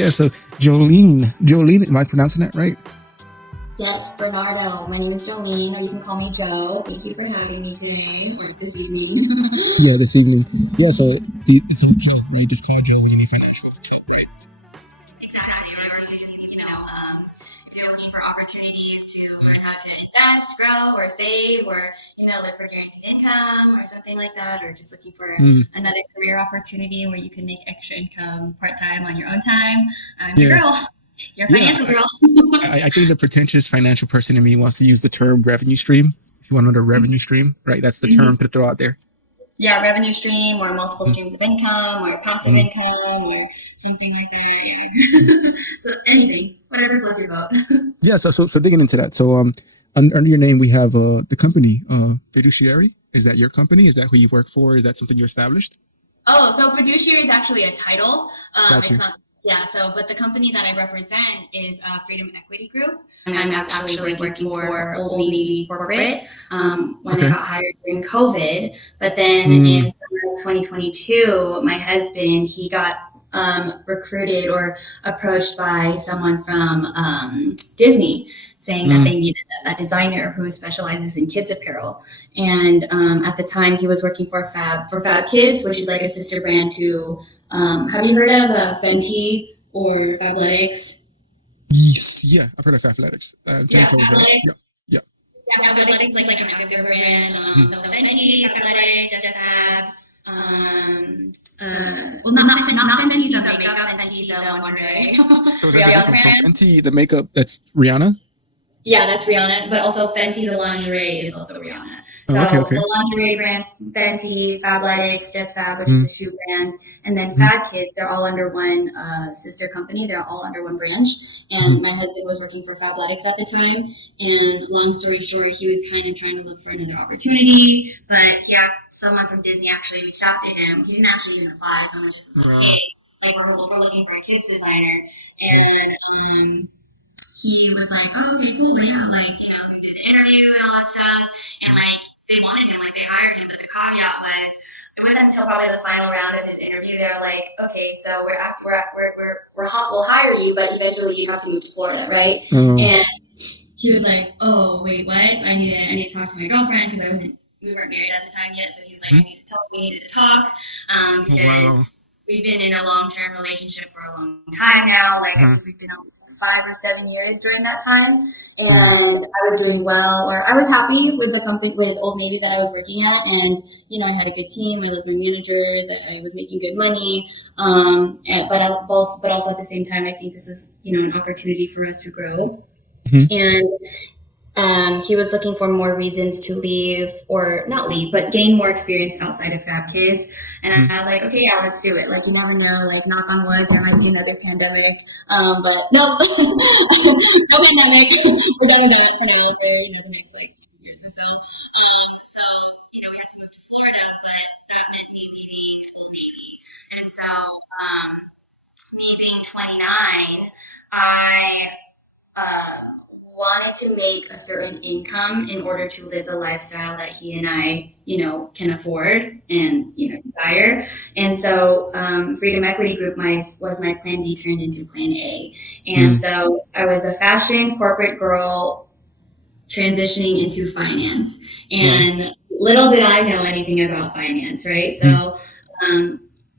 Yeah, so Jolene, am I pronouncing that right? Yes, Bernardo. My name is Joelene, or you can call me Joe. Thank you for having me today, or this evening. Yeah, this evening. Yeah, so it's an account, right? Just call Jolene Financial. Exactly. My work is just, if you're looking for opportunities to learn how to invest, grow, or save, or, look for guaranteed income or something like that, or just looking for another career opportunity where you can make extra income part-time on your own time, I'm your girl. Your financial girl. I think the pretentious financial person in me wants to use the term revenue stream. If you want to know the revenue stream, right? That's the term to throw out there. Yeah, revenue stream or multiple streams of income or passive income or something like that. So anything, whatever floats your boat. Yeah, so digging into that. So under your name we have the company Fiduciary. Is that your company? Is that who you work for? Is that something you established? Oh, so fiduciary is actually a title. Gotcha. It's not. Yeah, but the company that I represent is Freedom Equity Group. And I'm actually working for Old Navy Corporate when I got hired during COVID. But then in summer of 2022, my husband, he got recruited or approached by someone from Disney saying that they needed a designer who specializes in kids apparel. And at the time, he was working for Fab Kids, which is like a sister brand to have you heard of Fenty or Fabletics? Yes, yeah, I've heard of Fabletics. Fabletics. Yeah, Fabletics is like an active brand. So Fenty, Fabletics, Just Fab. Well, not Fenty, the makeup, Fenty, the lingerie. So Fenty, the makeup, that's Rihanna? Yeah, that's Rihanna, but also Fenty, the lingerie, is also Rihanna. So the lingerie brand, Fenty, Fabletics, Just Fab, which is a shoe brand, and then Fab Kids, they're all under one sister company. They're all under one branch. And my husband was working for Fabletics at the time. And long story short, he was kind of trying to look for another opportunity. But yeah, someone from Disney actually reached out to him. He didn't actually even apply. Someone just was like, hey, we're looking for a kids designer. And he was like, oh, okay, cool, but yeah, we did the interview and all that stuff, and they wanted him, they hired him, but the caveat was, it wasn't until probably the final round of his interview, they were like, okay, so we'll hire you, but eventually you have to move to Florida, right? And he was like, oh, wait, what? I need to talk to my girlfriend, because we weren't married at the time yet, so he was like, we needed to talk, because we've been in a long-term relationship for a long time now, I think we've been 5 or 7 years during that time, and I was doing well, or I was happy with the company, with Old Navy that I was working at, and I had a good team. I loved my managers. I was making good money, but also at the same time, I think this is an opportunity for us to grow, and he was looking for more reasons to leave, or not leave, but gain more experience outside of Fab Kids. And I was like, okay, yeah, let's do it. You never know, knock on wood, there might be another pandemic. But no, no pandemic. We're done with that for now for, the next years or so. So, we had to move to Florida, but that meant me leaving Old Navy. And so, me being 29, I wanted to make a certain income in order to live the lifestyle that he and I, can afford and, desire. And so Freedom Equity Group was my plan B turned into plan A. And so I was a fashion corporate girl transitioning into finance. And little did I know anything about finance, right? So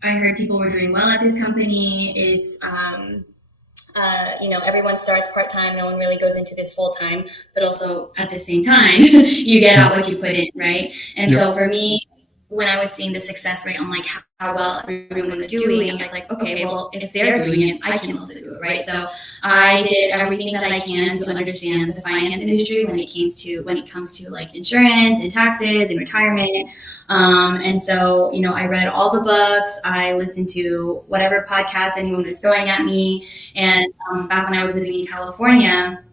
I heard people were doing well at this company. It's everyone starts part-time. No one really goes into this full-time, but also at the same time, you get out what you put in, right? And so for me, when I was seeing the success rate on how well everyone was doing, I was like, okay, well, if they're doing it, I can also do it, right? So I did everything that I can to understand the finance industry when it comes to insurance and taxes and retirement. And so, I read all the books. I listened to whatever podcast anyone was throwing at me. And back when I was living in California,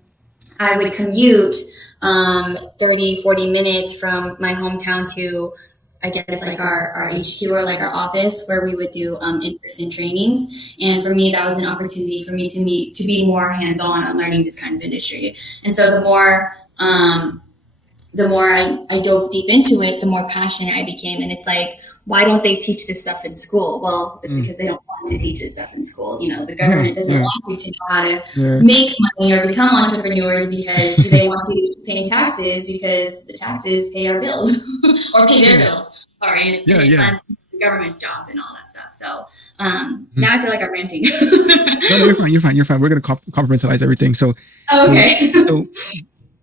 I would commute 30, 40 minutes from my hometown to, I guess, our HQ or our office where we would do in-person trainings. And for me, that was an opportunity for me to be more hands-on on learning this kind of industry. And so the the more I dove deep into it, the more passionate I became. And it's like, why don't they teach this stuff in school? Well, it's because they don't want to teach this stuff in school. You know, the government doesn't want you to know how to make money or become entrepreneurs because they want you to pay taxes because the taxes pay our bills or pay their bills. Sorry, the government's job and all that stuff. So now I feel like I'm ranting. No, you're fine. We're gonna compartmentalize everything. So okay. So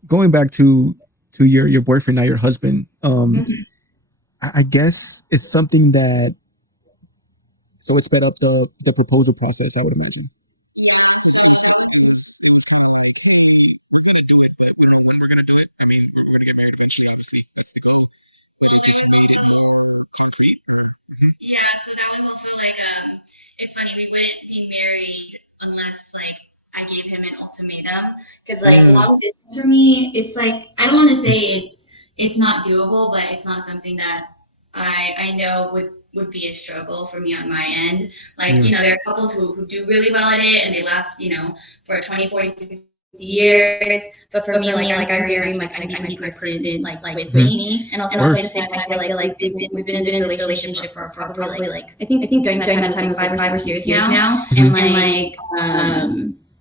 going back to your boyfriend, now your husband, I guess it's something that, so it sped up the proposal process, I would imagine. Concrete. Yeah, so that was also like it's funny, we wouldn't be married unless like I gave him an ultimatum, because like a lot of business for me, it's like, I don't want to say it's not doable, but it's not something that I know would be a struggle for me on my end. Like, you know, there are couples who do really well at it and they last, you know, for 20, 40, 50 years. But for me, like I'm very much, I need my person like with me. And also at the same time, I feel like we've been in this relationship for probably like, I think during that time was like 5 or 6 years now. And like,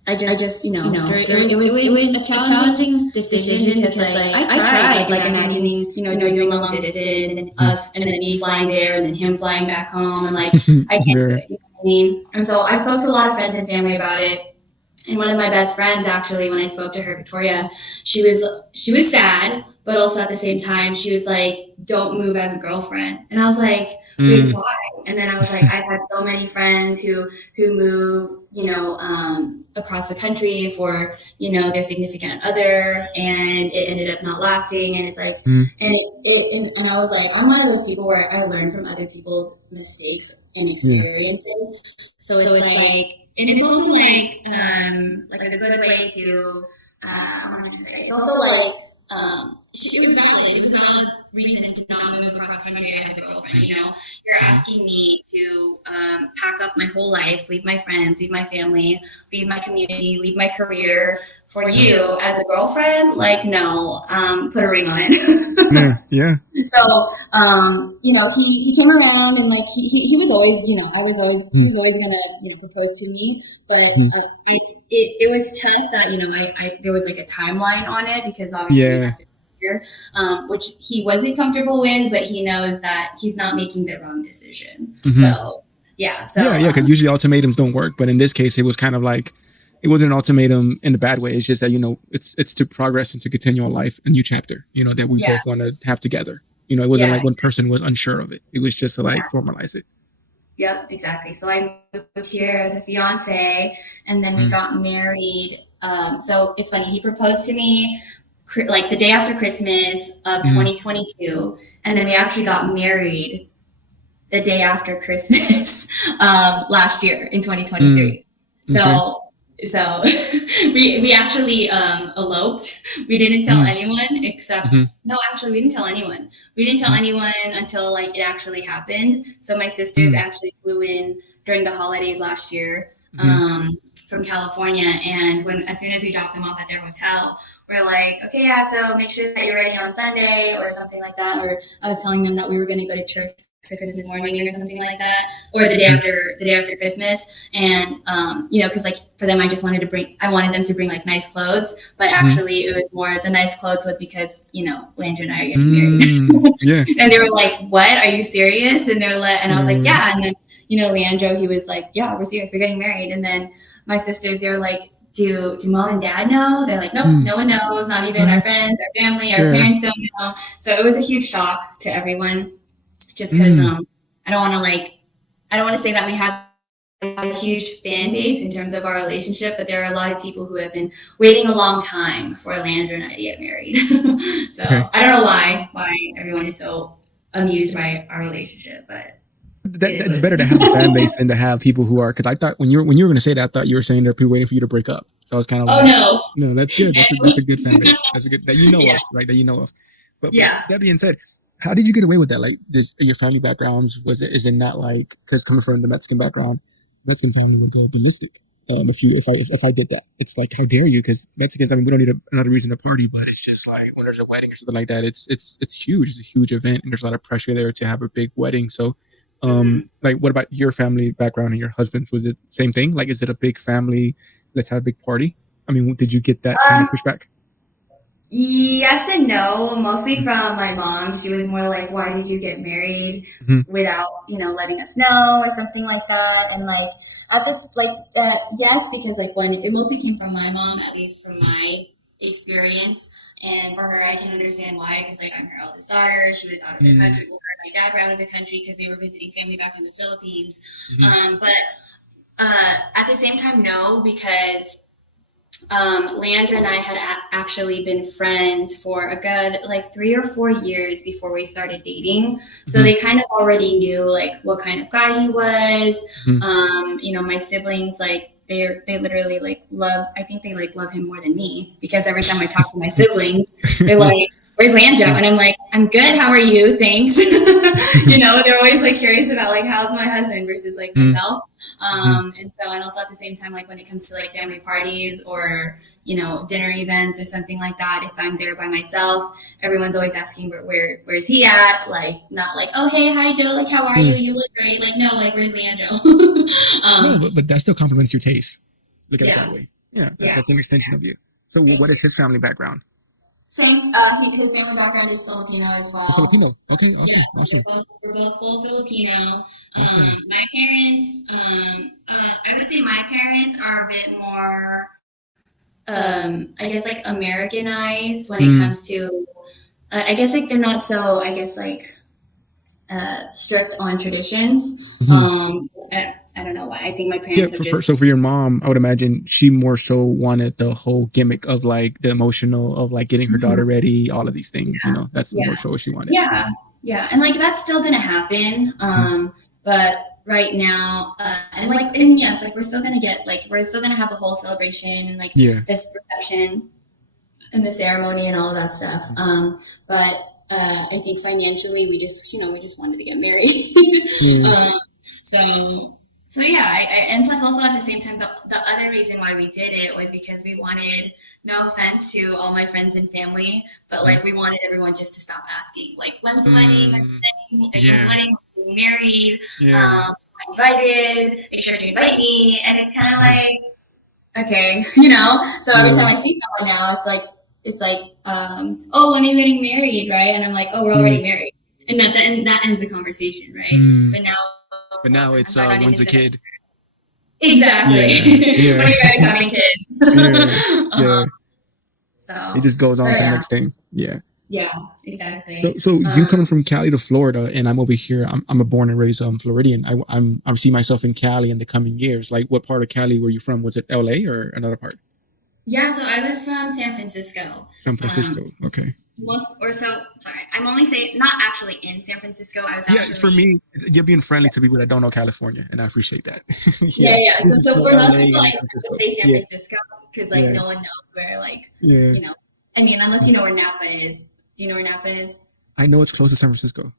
I just you know, it was a challenging decision because like I tried like imagining, you know, doing a long distance and us and then me flying there and then him flying back home, and like I can't do it, you know what I mean? And so I spoke to a lot of friends and family about it. And one of my best friends, actually, when I spoke to her, Victoria, she was sad, but also at the same time, she was like, "Don't move as a girlfriend." And I was like, "Wait, why?" And then I was like, "I've had so many friends who move, you know, across the country for, you know, their significant other, and it ended up not lasting." And it's like, and I was like, I'm one of those people where I learn from other people's mistakes and experiences. So it's like. And it's also like a good way to, I want to say, it's also like, it was valid. It was a valid reason to not move across country as a girlfriend. You know, you're asking me to pack up my whole life, leave my friends, leave my family, leave my community, leave my career for you as a girlfriend. Like, no, put a ring on it. Yeah. So, you know, he came around and like he was always, you know, he was always gonna, you know, propose to me, but it was tough that, you know, I there was like a timeline on it because obviously we had to here, which he wasn't comfortable with, but he knows that he's not making the wrong decision. So because usually ultimatums don't work, but in this case, it was kind of like, it wasn't an ultimatum in a bad way. It's just that, you know, it's to progress and to continue on life, a new chapter, you know, that we both want to have together. You know, it wasn't like one person was unsure of it. It was just to like formalize it. Yep, exactly. So I moved here as a fiance, and then we got married. So it's funny, he proposed to me like the day after Christmas of 2022, and then we actually got married the day after Christmas last year in 2023. So we actually eloped. We didn't tell anyone except no, actually we didn't tell anyone. We didn't tell anyone until like it actually happened. So my sisters actually flew in during the holidays last year from California, and as soon as we dropped them off at their hotel, we're like, okay, yeah, so make sure that you're ready on Sunday or something like that. Or I was telling them that we were going to go to church Christmas morning or something like that, or the day after Christmas. And you know, because like for them, I wanted them to bring like nice clothes, but actually it was more, the nice clothes was because, you know, Landry and I are getting married. And they were like, "What? Are you serious?" And they're like, and I was like, "Yeah." And then, you know, Leandro, he was like, "Yeah, we're serious, we're getting married." And then my sisters, they were like, do mom and dad know? They're like, "Nope, no one knows, not even our friends, our family, our parents don't know." So it was a huge shock to everyone. Just because I don't want to say that we have a huge fan base in terms of our relationship, but there are a lot of people who have been waiting a long time for Landra and I to get married. So I don't know why everyone is so amused by our relationship, but it's better to have a fan base than to have people who are, because I thought when you were going to say that, I thought you were saying there are people waiting for you to break up. So I was kind of like, no, that's good. That's a good fan base. That's a good, that you know of, right? That you know of. But that being said, how did you get away with that? Like, your family backgrounds, is it not like, because coming from the Mexican background, Mexican family would go ballistic. if I did that. It's like, how dare you? Because Mexicans, I mean, we don't need another reason to party, but it's just like when there's a wedding or something like that, it's huge. It's a huge event, and there's a lot of pressure there to have a big wedding. So, like, what about your family background and your husband's? Was it same thing? Like, is it a big family? Let's have a big party. I mean, did you get that kind of pushback? Yes and no, mostly from my mom. She was more like, why did you get married without, letting us know or something like that? And like at this, yes, because like when it mostly came from my mom, at least from my experience. And for her, I can understand why, because like I'm her eldest daughter. She was out of the country. Well, her and my dad were out of the country because they were visiting family back in the Philippines. But at the same time, no, because Landra and I had actually been friends for a good 3 or 4 years before we started dating. So they kind of already knew like what kind of guy he was. My siblings, like they literally love him more than me, because every time I talk to my siblings, they're like, where's Landra? And I'm like, I'm good. How are you? Thanks. They're always like curious about like, how's my husband versus like myself. And also at the same time, like when it comes to like family parties or, dinner events or something like that, if I'm there by myself, everyone's always asking where's he at? Like, not like, oh, hey, hi, Joe. Like, how are you? You look great. Like, no, like, where's Leandro? No, but that still complements your taste. Look at it that way. Yeah. That's an extension of you. So what is his family background? Same. His family background is Filipino as well. Filipino. Okay, awesome. Yes, awesome. We're both full Filipino. Awesome. My parents, I would say my parents are a bit more, I guess like Americanized when it comes to, I guess like they're not so, I guess like strict on traditions. I don't know why. I think my parents so for your mom, I would imagine she more so wanted the whole gimmick of like the emotional of like getting her daughter ready, all of these things, that's more so what she wanted. Yeah. And like that's still gonna happen. But right now, yes, like we're still gonna have the whole celebration and like this reception and the ceremony and all of that stuff. But I think financially we just wanted to get married. So yeah, and plus also at the same time, the other reason why we did it was because we wanted, no offense to all my friends and family, but like we wanted everyone just to stop asking, like, when's the wedding? When's the wedding? We're married. I'm invited. Make sure to invite me. And it's kind of like, okay, So every time I see someone now, it's like, oh, when are you getting married, right? And I'm like, oh, we're already married, and that ends the conversation, right? But now it's when's the kid? Exactly. When are you guys having kids? So it just goes on to the next thing. Yeah, exactly. So you coming from Cali to Florida, and I'm over here. I'm a born and raised Floridian. I see myself in Cali in the coming years. Like, what part of Cali were you from? Was it LA or another part? Yeah, so I was from San Francisco. San Francisco, okay. I'm only saying not actually in San Francisco. I was actually. Yeah, for me, you're being friendly to people that don't know California, and I appreciate that. Yeah. So for most people, I say San Francisco because like no one knows where I mean, unless you know where Napa is. Do you know where Napa is? I know it's close to San Francisco.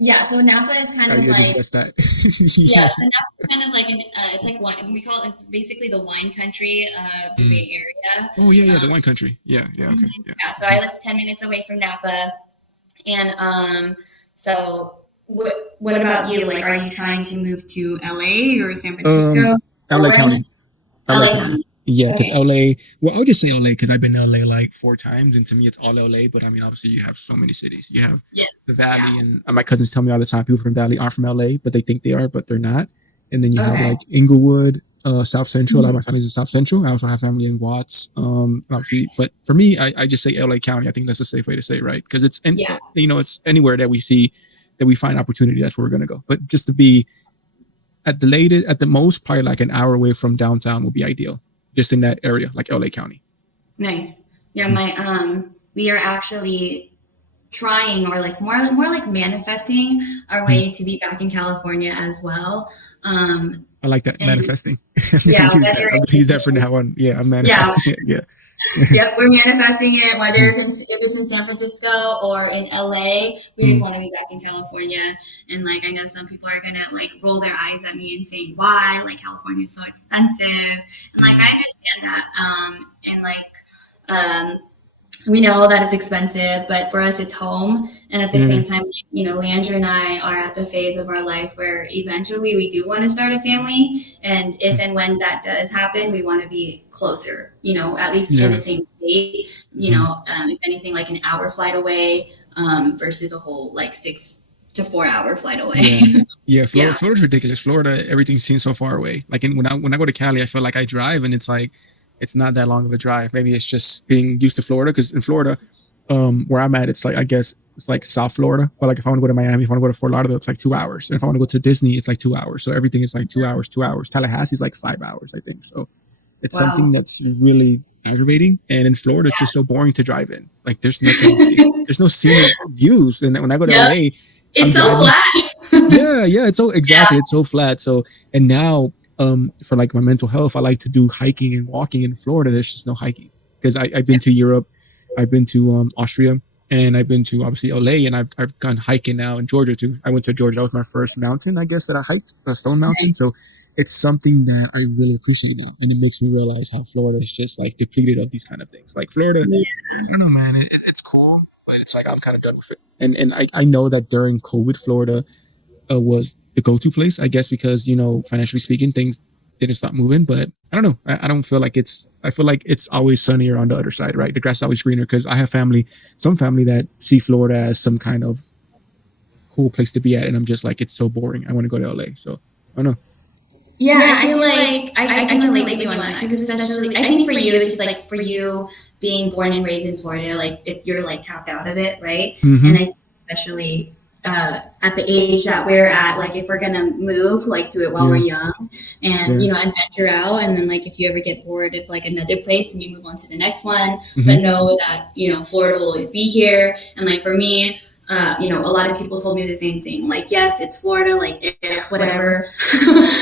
Yeah, so Napa is kind of like just that. So Napa is kind of like it's like wine. We call it. It's basically the wine country of the Bay Area. Oh yeah, the wine country. Yeah, okay. Yeah, so I lived 10 minutes away from Napa, and so what about you? Like, are you trying to move to LA or San Francisco? LA County. LA County. Yeah, because LA, well, I'll just say LA because I've been to LA like 4 times, and to me, it's all LA. But I mean, obviously, you have so many cities. You have the Valley, and my cousins tell me all the time people from Valley aren't from LA, but they think they are, but they're not. And then you have like Inglewood, South Central. A lot of my family's in South Central. I also have family in Watts. Obviously, but for me, I just say LA County. I think that's a safe way to say it, right? Because it's it's anywhere that we see that we find opportunity. That's where we're gonna go. But just to be at the most, probably like an hour away from downtown would be ideal. Just in that area, like LA County. Nice. Yeah, we are actually trying, or like more like manifesting our way to be back in California as well. I like that, manifesting. Yeah, I'll use that from now on. Yeah, I'm manifesting. Yeah. Yep, we're manifesting it, whether if it's in San Francisco or in LA. We just want to be back in California. And like, I know some people are gonna like roll their eyes at me and saying, "Why? Like, California is so expensive." And like, I understand that. And like, we know that it's expensive, but for us, it's home. And at the same time, you know, Leandra and I are at the phase of our life where eventually we do want to start a family. And if and when that does happen, we want to be closer, you know, at least in the same state, you know, if anything, like an hour flight away versus a whole like 6 to 4 hour flight away. Yeah, Florida's ridiculous. Florida, everything seems so far away. Like when I go to Cali, I feel like I drive and it's like, it's not that long of a drive. Maybe it's just being used to Florida, because in Florida, where I'm at, it's like, I guess it's like South Florida. But like if I want to go to Miami, if I want to go to Fort Lauderdale, it's like 2 hours. And if I want to go to Disney, it's like 2 hours. So everything is like 2 hours, 2 hours. Tallahassee is like 5 hours, I think. So it's something that's really aggravating. And in Florida, it's just so boring to drive in. Like there's nothing, there's no scenic views. And when I go to LA, it's so flat. Yeah, it's so it's so flat. So, and now for like my mental health, I like to do hiking and walking. In Florida, there's just no hiking, because I've been to Europe, I've been to Austria, and I've been to obviously LA, and I've gone hiking now in Georgia too. I went to Georgia. That was my first mountain, I guess, that I hiked, a stone mountain. So it's something that I really appreciate now, and it makes me realize how Florida is just like depleted of these kind of things. Like Florida, I don't know, man, it's cool, but it's like I'm kind of done with it. And I know that during COVID, Florida was the go-to place, I guess, because, you know, financially speaking, things didn't stop moving. But I don't know. I don't feel like I feel like it's always sunnier on the other side, right? The grass is always greener, because I have some family that see Florida as some kind of cool place to be at. And I'm just like, it's so boring. I want to go to LA. So I don't know. Yeah, I feel like I can relate with you on that, because especially I think for you, it's just like for you being born and raised in Florida, like if you're like tapped out of it, right? And I think especially at the age that we're at, like if we're gonna move, like do it while we're young, and you know, and venture out, and then like if you ever get bored of like another place, and you move on to the next one, but know that, you know, Florida will always be here. And like for me, you know, a lot of people told me the same thing. Like, yes, it's Florida, like it's whatever,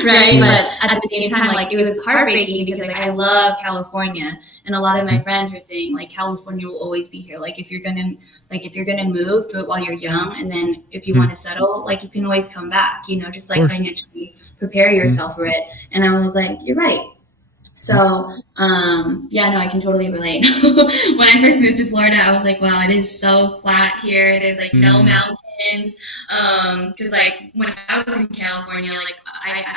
right? But at the same time, like it was heartbreaking, because like I love California, and a lot of my friends were saying like California will always be here. Like if you're gonna move, do it while you're young, and then if you want to settle, like you can always come back. You know, just like financially prepare yourself for it. And I was like, you're right. So, yeah, no, I can totally relate. When I first moved to Florida, I was like, wow, it is so flat here. There's like no mountains. Cause like when I was in California, like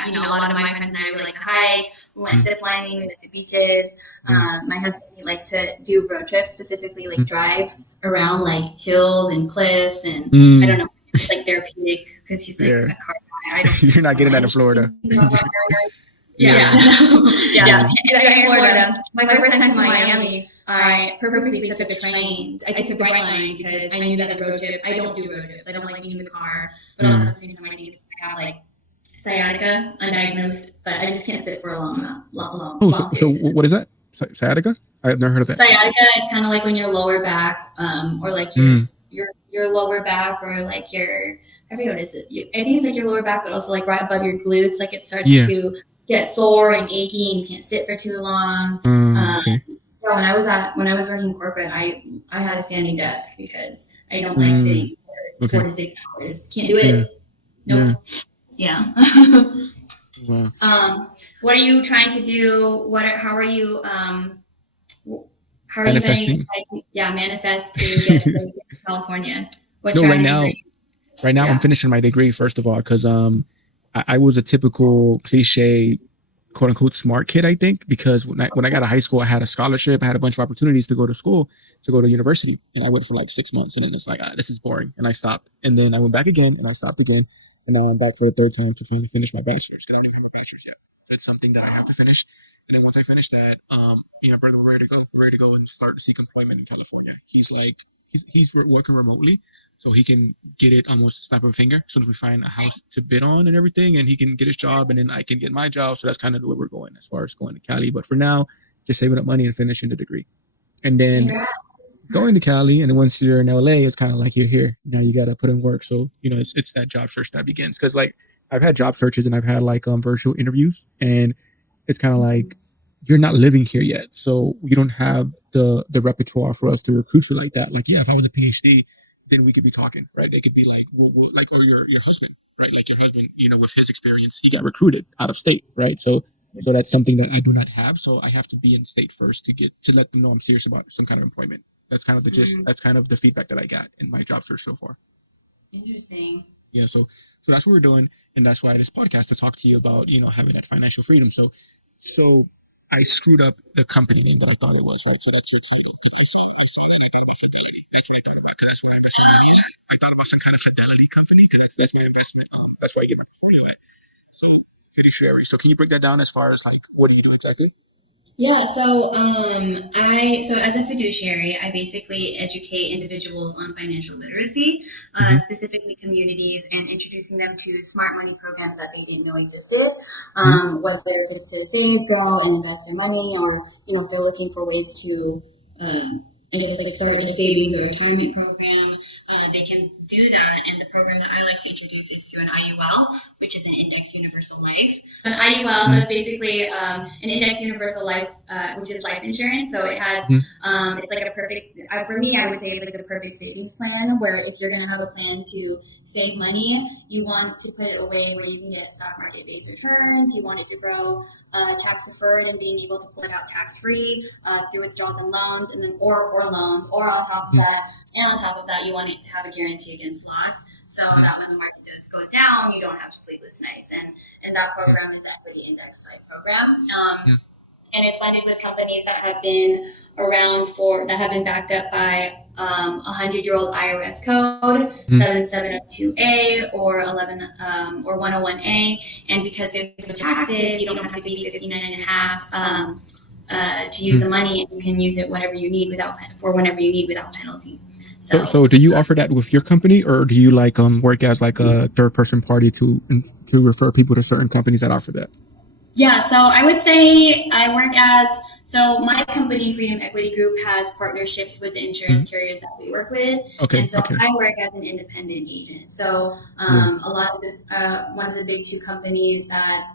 you know, a lot of my friends and I would like to hike, we went zip lining, we went to beaches. My husband, he likes to do road trips, specifically like drive around like hills and cliffs. And I don't know, it's like therapeutic, cause he's like a car guy. I don't You're not getting that in Florida. Yeah. In Florida, my first time to Miami, I purposely took the train. I took the Bright Line because I knew that a road trip, I don't do road trips. I don't like being in the car. But also at the same time, I think I have like sciatica, undiagnosed, but I just can't sit for a long so what is that? Sciatica? I've never heard of that. Sciatica, it's kind of like when your lower back, or like your lower back, or like your, I forget what is it. I think it's like your lower back, but also like right above your glutes. Like it starts to get sore and achy, and you can't sit for too long. Yeah, when I was working corporate, I had a standing desk because I don't like sitting for 4 to 6 hours. Can't do it. Nope. Yeah. Wow. What are you trying to do? How are you manifesting? Going to manifest to get to California? What right now I'm finishing my degree, first of all, because I was a typical cliche, quote unquote, smart kid, I think, because when I got out of high school, I had a scholarship, I had a bunch of opportunities to go to school, to go to university. And I went for like 6 months, and then it's like, this is boring. And I stopped. And then I went back again, and I stopped again. And now I'm back for the third time to finally finish my bachelor's, because I don't even have a bachelor's yet. So it's something that I have to finish. And then once I finish that, you know, brother, we're ready to go and start to seek employment in California. He's like, he's working remotely, so he can get it almost snap of a finger as soon as we find a house to bid on and everything, and he can get his job, and then I can get my job. So that's kind of where we're going as far as going to Cali. But for now, just saving up money and finishing the degree, and then going to Cali. And then once you're in LA, it's kind of like you're here now. You got to put in work. So you know, it's that job search that begins, because like I've had job searches and I've had like virtual interviews, and it's kind of like you're not living here yet, so you don't have the repertoire for us to recruit you like that. Like, yeah, if I was a PhD, then we could be talking, right? They could be like, like, or your husband, right? Like your husband, with his experience, he got recruited out of state, right? So that's something that I do not have. So I have to be in state first to let them know I'm serious about some kind of employment. That's kind of the gist. That's kind of the feedback that I got in my job search so far. Interesting. Yeah, so that's what we're doing, and that's why this podcast to talk to you about having that financial freedom. So I screwed up the company name that I thought it was, right? So that's your title, because I saw that, I thought about fidelity. That's what I thought about, because that's what my investment going to be at. I thought about some kind of fidelity company, because that's my investment. That's where I get my portfolio at. So fiduciary. So can you break that down as far as like what do you do exactly? Yeah, so as a fiduciary, I basically educate individuals on financial literacy, specifically communities, and introducing them to smart money programs that they didn't know existed. Whether it's to save, grow, and invest their money, or if they're looking for ways to, I guess, like start a savings or retirement program, they can do that. And the program that I like to introduce is through an IUL, which is an Index Universal Life. An IUL, so it's basically an Index Universal Life, which is life insurance. So it has, it's like a perfect, for me, I would say it's like the perfect savings plan, where if you're going to have a plan to save money, you want to put it away where you can get stock market based returns. You want it to grow tax deferred and being able to pull it out tax free through withdrawals and loans, and then or loans, or on top of that, and on top of that, you want it to have a guarantee against loss, so that when the market goes down, you don't have sleepless nights. And that program is the Equity Index Life program. And it's funded with companies that have been around that have been backed up by 100-year-old IRS code 7702A or 101A. And because there's no taxes, you don't have to be 59 and a half to use the money, and you can use it whenever you need without penalty. So do you offer that with your company, or do you like work as like a third person party to refer people to certain companies that offer that? Yeah, so I would say I work so my company, Freedom Equity Group, has partnerships with the insurance carriers that we work with. Okay. And so I work as an independent agent. So a lot of one of the big two companies that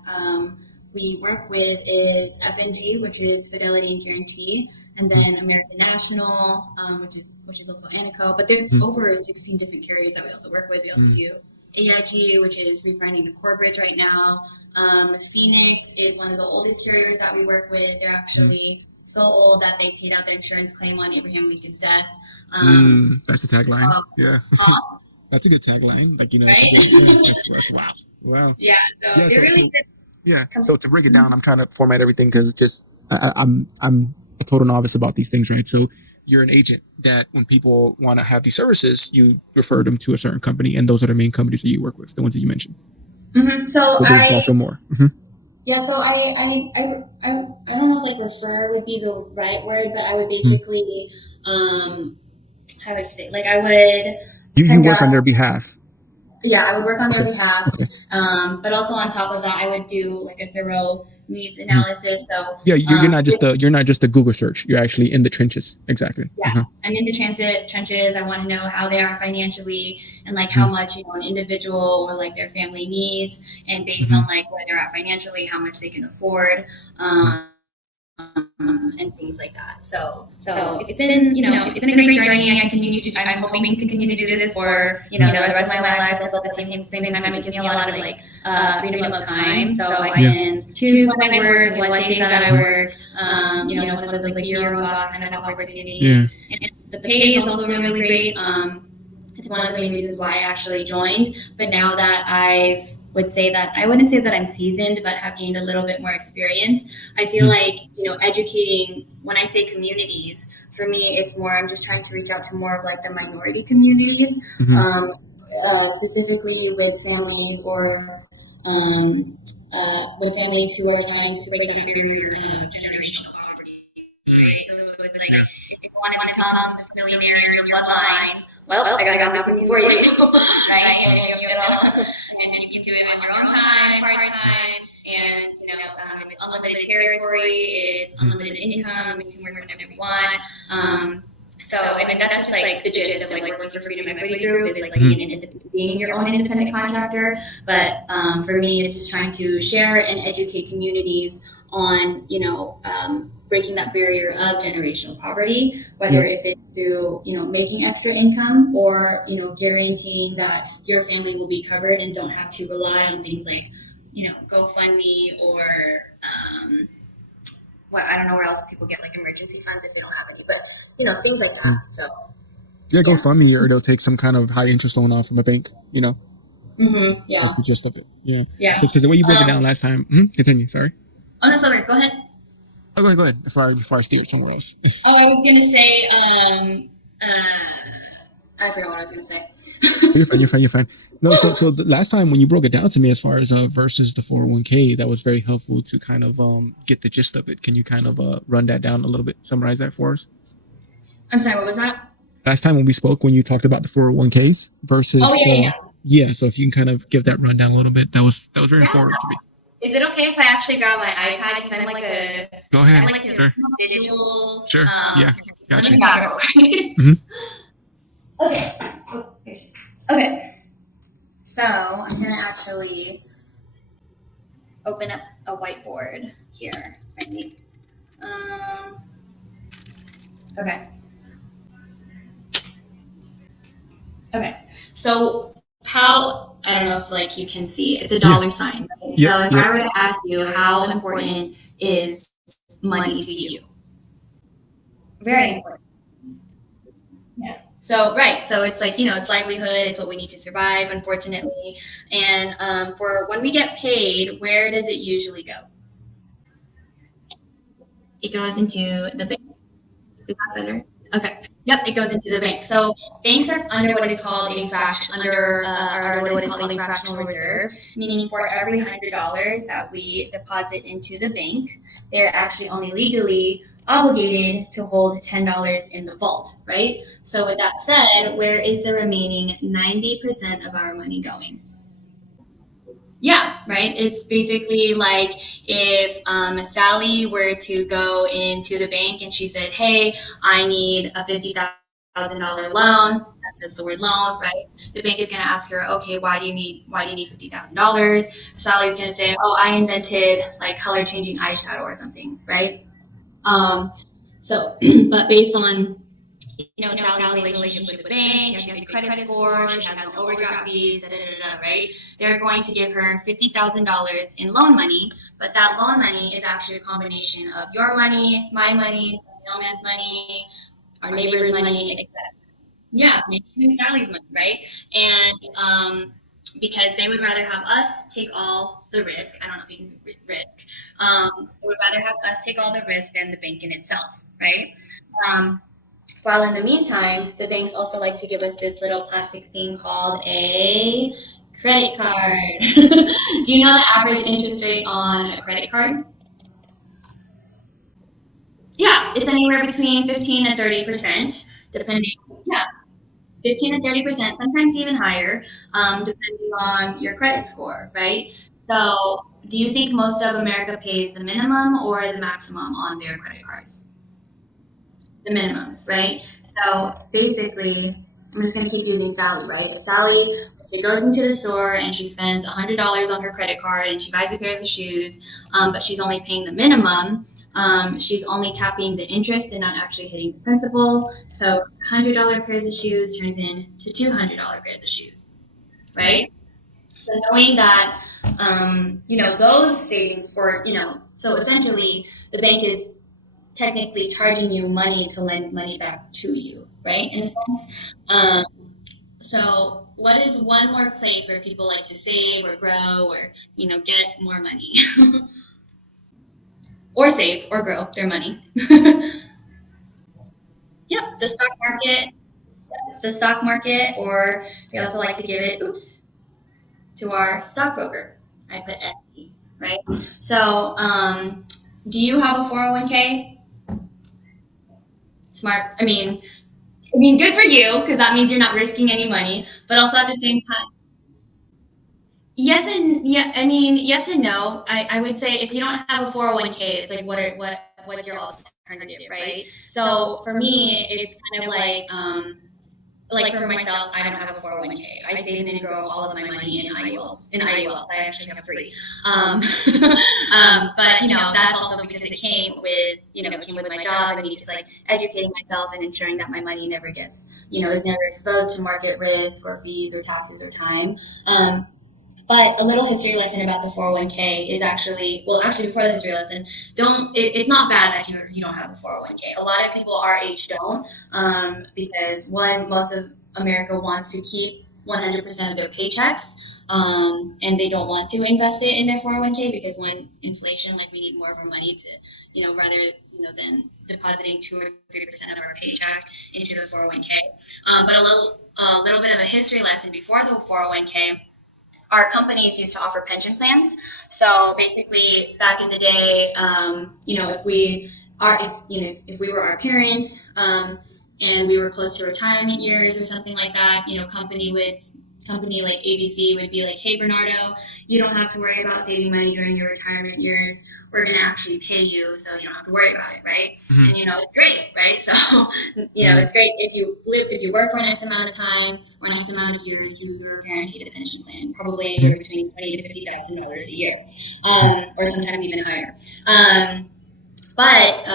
we work with is F&G, which is Fidelity and Guarantee, and then American National, which is also Anico. But there's over 16 different carriers that we also work with. We also do AIG, which is rebranding to Corebridge right now. Phoenix is one of the oldest carriers that we work with. They're actually so old that they paid out the insurance claim on Abraham Lincoln's death. That's the tagline. Yeah. That's a good tagline. Like, right? That's wow. Yeah. So really So to break it down, I'm trying to format everything because just I'm a total novice about these things, right? So you're an agent that when people want to have these services, you refer them to a certain company, and those are the main companies that you work with, the ones that you mentioned. So there's also more. Yeah, so I don't know if like refer would be the right word, but I would basically how would you say, like I would you work on their behalf. Yeah, I would work on their behalf. But also on top of that, I would do like a thorough needs analysis. So you're not just a Google search. You're actually in the trenches. Exactly. Yeah, I'm in the trenches. I want to know how they are financially and like how much an individual or like their family needs, and based on like where they're at financially, how much they can afford. And things like that. So it's been, it's been a great journey. I'm hoping to continue to do this for, the rest of my life. Also at the same time, it gives me a lot of like freedom of time. So I can choose when I work, what days that I work. It's one of those like your own boss kind of opportunities. And the pay is also really great. It's one of the main reasons why I actually joined. But now that I wouldn't say that I'm seasoned, but have gained a little bit more experience. I feel like, educating, when I say communities, for me, it's more, I'm just trying to reach out to more of like the minority communities, specifically with families or with families who are trying to break the barrier of generational poverty. Right? So it's like, if you want to become a millionaire in your bloodline, well, I got an opportunity for you, right? And you can do it on your own time, part-time, and, it's unlimited territory, it's unlimited income, you can work whenever you want. So, I mean, that's just like the gist of like working for Freedom Equity Group is like being your own independent contractor. But for me, it's just trying to share and educate communities on, breaking that barrier of generational poverty, whether if it's through, making extra income or, guaranteeing that your family will be covered and don't have to rely on things like, GoFundMe or, I don't know where else people get like emergency funds if they don't have any, but things like that. So GoFundMe, or they'll take some kind of high interest loan off from a bank. Yeah, that's the gist of it. Yeah. Because the way you broke it down last time. Continue. Sorry. Oh no, sorry. Go ahead. Oh, go ahead. Before I steer it somewhere else. I was gonna say. I forgot what I was gonna say. You're fine. No, so the last time when you broke it down to me as far as versus the 401k, that was very helpful to kind of get the gist of it. Can you kind of run that down a little bit, summarize that for us? I'm sorry, what was that? Last time when we spoke, when you talked about the 401ks versus so if you can kind of give that rundown a little bit, that was very informative to me. Is it okay if I actually grab my iPad because I'm like a go ahead. I'm like sure. Visual. Sure. Yeah. Gotcha. Okay. So I'm gonna actually open up a whiteboard here. Right? Okay. Okay. So how, I don't know if like you can see, it's a dollar sign. Right? So if I were to ask you how important is money to you? Very important. Yeah. So, right. So it's like, it's livelihood. It's what we need to survive, unfortunately. And for when we get paid, where does it usually go? It goes into the bank. Is that better? Okay. Yep, it goes into the bank. So banks are under what is called a fractional reserve, meaning for every $100 that we deposit into the bank, they're actually only legally obligated to hold $10 in the vault, right? So with that said, where is the remaining 90% of our money going? Yeah, right. It's basically like if Sally were to go into the bank and she said, "Hey, I need a $50,000 loan." That's just the word loan, right? The bank is going to ask her, "Okay, why do you need $50,000?" Sally's going to say, "Oh, I invented like color changing eyeshadow or something," right? So, but based on Sally's relationship with the bank, she has a good credit score, she has no overdraft fees, right? They're going to give her $50,000 in loan money, but that loan money is actually a combination of your money, my money, the mailman's money, our neighbor's money, etc. Yeah, maybe even Sally's money, right? And because they would rather have us take all the risk. I don't know if you can risk. They would rather have us take all the risk than the bank in itself, right? While in the meantime, the banks also like to give us this little plastic thing called a credit card. Do you know the average interest rate on a credit card? Yeah, it's anywhere between 15 and 30%, depending. Yeah, 15 and 30%, sometimes even higher, depending on your credit score, right? So, do you think most of America pays the minimum or the maximum on their credit cards? The minimum, right? So basically, I'm just going to keep using Sally, right? If Sally, she goes into the store and she spends $100 on her credit card and she buys a pair of shoes, but she's only paying the minimum, she's only tapping the interest and not actually hitting the principal. So $100 pairs of shoes turns into $200 pairs of shoes, right? So knowing that, those savings for, so essentially the bank is technically charging you money to lend money back to you, right? In a sense. So what is one more place where people like to save or grow or, get more money? Or save or grow their money. Yep, the stock market. The stock market, or they also like to give it, to our stockbroker. I put SE, right? So, do you have a 401k? Smart. I mean, good for you because that means you're not risking any money. But also at the same time, yes and no. I would say if you don't have a 401k, it's like what's your alternative? alternative, right? So for me, it's kind of like for myself, I don't have a 401k. I save and grow all of my money in IULs. I actually have three. But that's also because it came with my job and me just like educating myself and ensuring that my money never gets is never exposed to market risk or fees or taxes or time. But a little history lesson about the 401k is actually before the history lesson, it's not bad that you don't have a 401k. A lot of people our age don't, because most of America wants to keep 100% of their paychecks, and they don't want to invest it in their 401k because when inflation, like we need more of our money to, rather than depositing 2 or 3% of our paycheck into the 401k. But a little bit of a history lesson before the 401k. Our companies used to offer pension plans. So basically, back in the day, if we were our parents, and we were close to retirement years or something like that, company like ABC would be like, hey, Bernardo, you don't have to worry about saving money during your retirement years. We're going to actually pay you, so you don't have to worry about it, right? Mm-hmm. And it's great, right? So it's great if you work for an X amount of time or an X amount of years, you're guaranteed a pension plan, probably anywhere between $20,000 to $50,000 a year, or sometimes even higher. But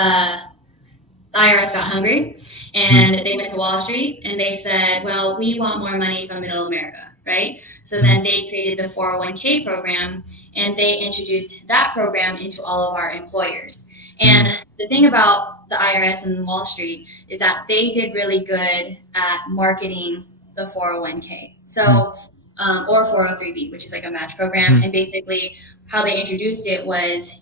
the IRS got hungry and they went to Wall Street and they said, well, we want more money from middle America, right? So then they created the 401k program and they introduced that program into all of our employers. And the thing about the IRS and Wall Street is that they did really good at marketing the 401k. So, or 403b, which is like a match program. And basically how they introduced it was,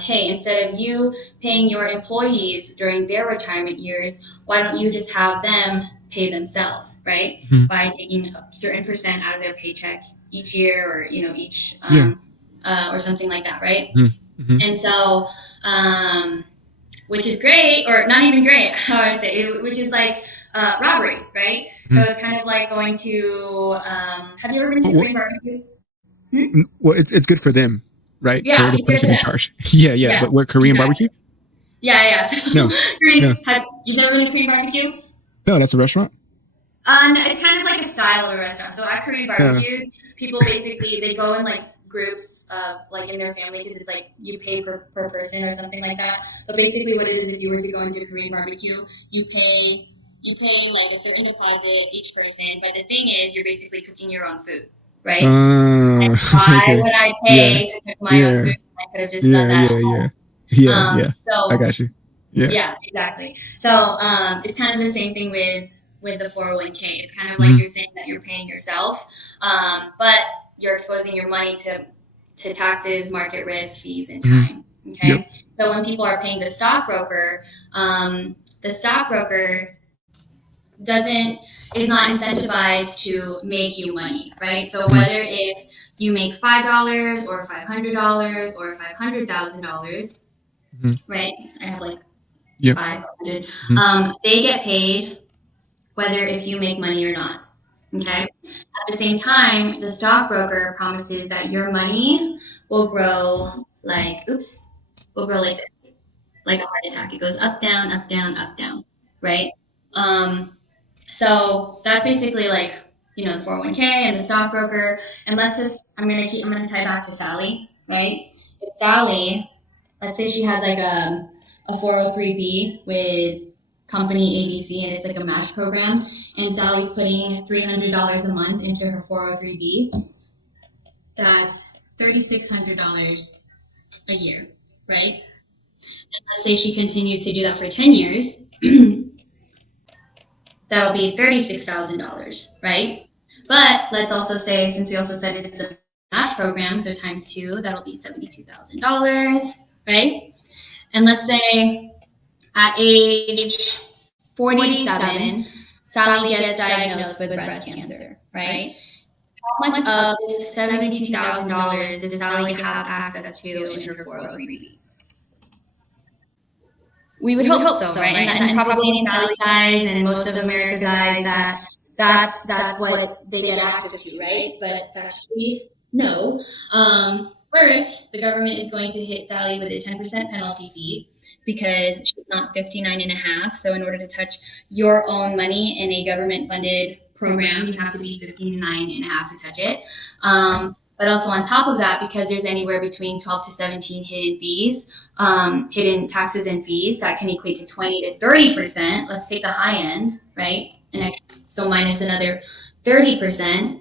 hey, instead of you paying your employees during their retirement years, why don't you just have them pay themselves, right? By taking a certain percent out of their paycheck each year or, each, or something like that, right? And so, which is great, or not even great, how would I say, which is like robbery, right? So it's kind of like going to, have you ever been to Korean barbecue? Well, it's good for them. Right? Yeah, for the person in charge. Yeah. But we're Korean barbecue? Yeah. So no. You've never been to Korean barbecue? No, that's a restaurant? It's kind of like a style of a restaurant. So at Korean barbecues, people basically, they go in like groups of like in their family because it's like you pay per person or something like that. But basically what it is, if you were to go into a Korean barbecue, you pay like a certain deposit each person. But the thing is, you're basically cooking your own food. Right? And why would I pay to cook my own food? I could have just done that at home. So I got you. Yeah, exactly. So it's kind of the same thing with the 401k. It's kind of like you're saying that you're paying yourself, but you're exposing your money to taxes, market risk, fees, and time. Okay. So when people are paying the stockbroker is not incentivized to make you money, right? So whether if you make $5 or $500 or $500,000, right? I have like 500. They get paid whether if you make money or not. Okay. At the same time, the stockbroker promises that your money will grow like this, like a heart attack. It goes up, down, up, down, up, down, right? So that's basically like, the 401k and the stockbroker. And I'm going to tie back to Sally, right? If Sally, let's say she has like a 403b with company ABC and it's like a match program and Sally's putting $300 a month into her 403b, that's $3,600 a year, right? And let's say she continues to do that for 10 years. That'll be $36,000, right? But let's also say, since we also said it's a match program, so times 2, that'll be $72,000, right? And let's say at age 47, Sally gets diagnosed with breast cancer, right? How much of this $72,000 does Sally have access to in her 403b? We would hope so, right? And probably in Sally's eyes and most of America's eyes, that's what they get access to, right? But it's actually no. First, the government is going to hit Sally with a 10% penalty fee because she's not 59 and a half. So in order to touch your own money in a government-funded program, you have to be 59 and a half to touch it. But also on top of that, because there's anywhere between 12 to 17 hidden fees, hidden taxes and fees that can equate to 20 to 30%. Let's take the high end, right? So minus another 30%.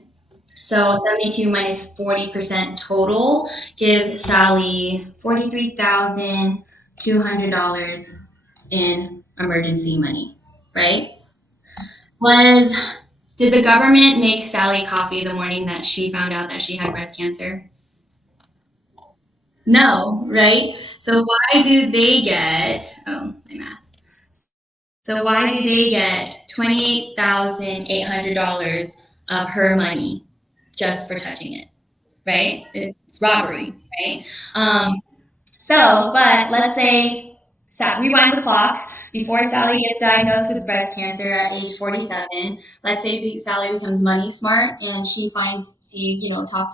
So 72 minus 40% total gives Sally $43,200 in emergency money, right? Did the government make Sally coffee the morning that she found out that she had breast cancer? No, right? So why do they get, oh, my math. So why do they get $28,800 of her money just for touching it? Right? It's robbery, right? But let's say rewind the clock before Sally gets diagnosed with breast cancer at age 47. Let's say Sally becomes money smart and she talks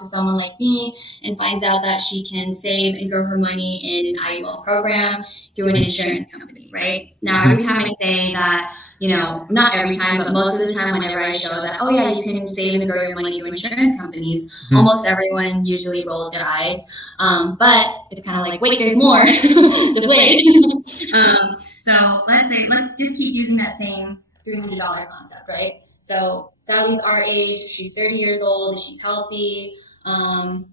to someone like me and finds out that she can save and grow her money in an IUL program through an insurance company, right? Now, every time I say that, not every time, but most of the time whenever I show that, oh yeah, you can save and grow your money through insurance companies, almost everyone usually rolls their eyes. But it's kind of like, wait, there's more. Just wait. So let's just keep using that same $300 concept, right? So Sally's our age, she's 30 years old, she's healthy, and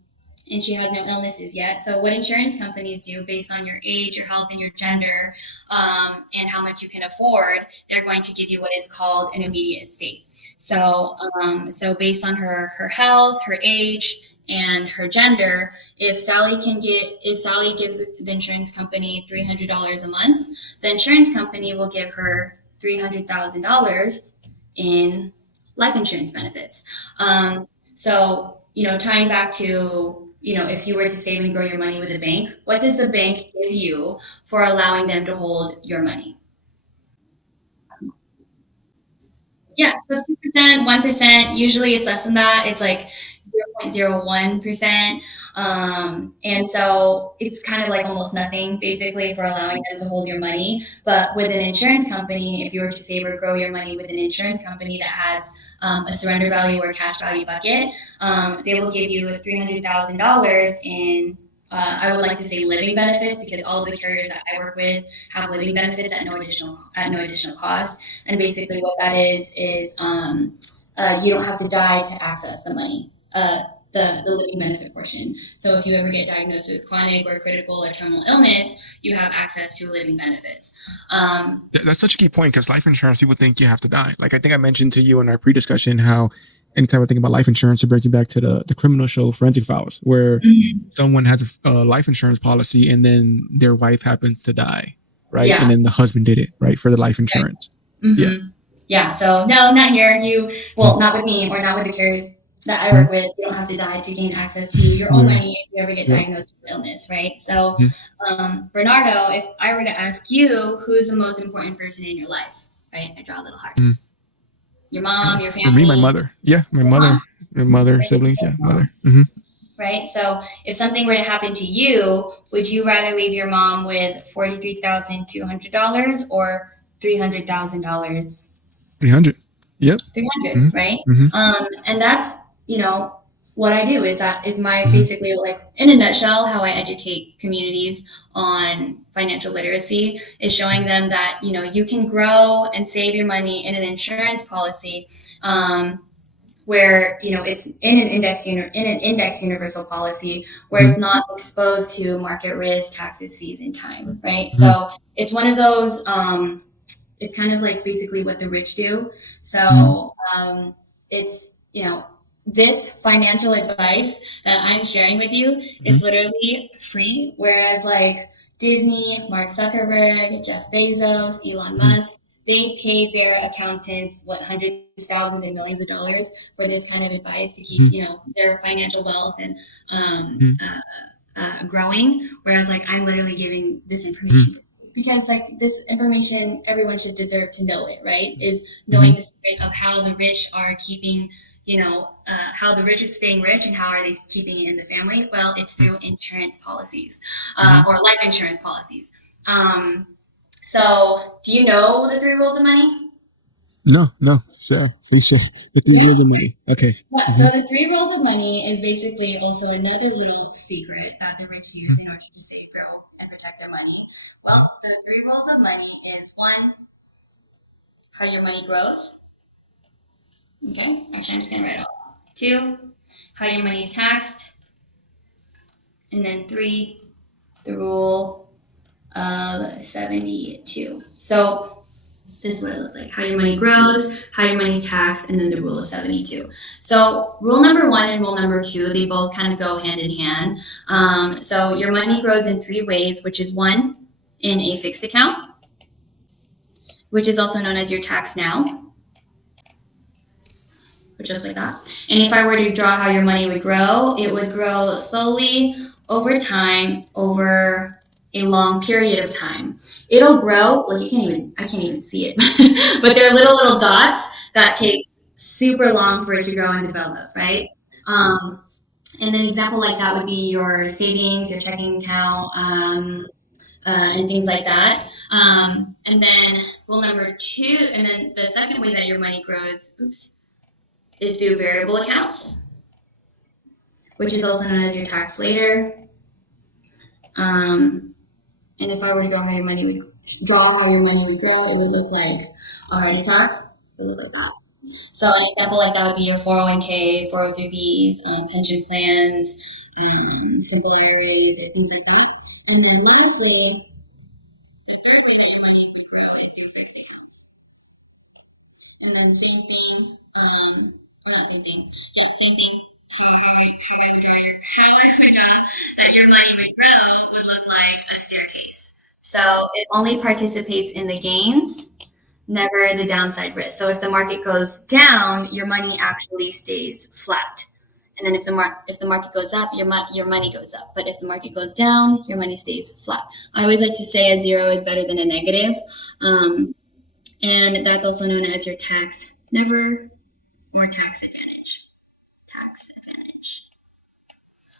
she has no illnesses yet. So what insurance companies do based on your age, your health, and your gender, and how much you can afford, they're going to give you what is called an immediate estate. So based on her health, her age, and her gender, if Sally gives the insurance company $300 a month, the insurance company will give her $300,000 in life insurance benefits. Tying back to, if you were to save and grow your money with a bank, what does the bank give you for allowing them to hold your money? Yeah, so 2%, 1%. Usually it's less than that. It's like 0.01%. And so it's kind of like almost nothing basically for allowing them to hold your money. But with an insurance company, if you were to save or grow your money with an insurance company that has a surrender value or cash value bucket, they will give you $300,000 in I would like to say living benefits, because all of the carriers that I work with have living benefits at no additional cost. And basically what that is you don't have to die to access the money, the living benefit portion. So if you ever get diagnosed with chronic or critical or terminal illness, you have access to living benefits. That's such a key point, because life insurance, people think you have to die. Like I think I mentioned to you in our pre-discussion how anytime I think about life insurance, it brings you back to the criminal show Forensic Files, where someone has a life insurance policy and then their wife happens to die, right? Yeah. And then the husband did it, right, for the life insurance. Yeah. Yeah. So no, not here. Not with me or not with the carriers that I work with. You don't have to die to gain access to your own money if you ever get diagnosed with illness, right? So, Bernardo, if I were to ask you, who's the most important person in your life, right? I draw a little heart. Your mom, your family. For me, my mother. Yeah, my mother, right? Siblings. Yeah, mother. Right. So if something were to happen to you, would you rather leave your mom with $43,200 or $300,000? 300. Yep. 300. Right. And that's, what I do is my basically, like, in a nutshell, how I educate communities on financial literacy is showing them that, you can grow and save your money in an insurance policy, where, it's in an index universal policy where it's not exposed to market risk, taxes, fees, and time. Right. So it's one of those, it's kind of like basically what the rich do. So, it's, this financial advice that I'm sharing with you is literally free. Whereas like Disney, Mark Zuckerberg, Jeff Bezos, Elon Musk, they paid their accountants hundreds, thousands, and millions of dollars for this kind of advice to keep, their financial wealth and growing. Whereas like I'm literally giving this information because like this information, everyone should deserve to know it, right? Is knowing the secret of how the rich are keeping how the rich is staying rich and how are they keeping it in the family? Well, it's through insurance policies or life insurance policies. So do you know the 3 rules of money? No, sure. Please share the 3 rules of money. Okay. Yeah, so the 3 rules of money is basically also another little secret that the rich use in order to save, grow, and protect their money. Well, the 3 rules of money is 1, how your money grows. Okay, actually, I'm just going to write it all. 2, how your money is taxed. And then 3, the rule of 72. So this is what it looks like. How your money grows, how your money is taxed, and then the rule of 72. So rule number 1 and rule number 2, they both kind of go hand in hand. So your money grows in 3 ways, which is 1, in a fixed account, which is also known as your tax now, which is like that. And if I were to draw how your money would grow, it would grow slowly over time, over a long period of time. It'll grow, like I can't even see it, but there are little dots that take super long for it to grow and develop, right? And an example like that would be your savings, your checking account, and things like that. And then rule number 2, and then the second way that your money grows, is through variable accounts, which is also known as your tax later. And if I were to draw how your money would grow, it would look like a heart attack. It would look like that. So an example like that would be your 401k, 403bs, pension plans, simple IRAs, or things like that. And then lastly, the third way that your money would grow is through fixed accounts. And then same thing, same thing. How I would draw that your money would grow would look like a staircase. So it only participates in the gains, never the downside risk. So if the market goes down, your money actually stays flat. And then if the market goes up, your money goes up. But if the market goes down, your money stays flat. I always like to say a 0 is better than a negative. And that's also known as your tax never or tax advantage.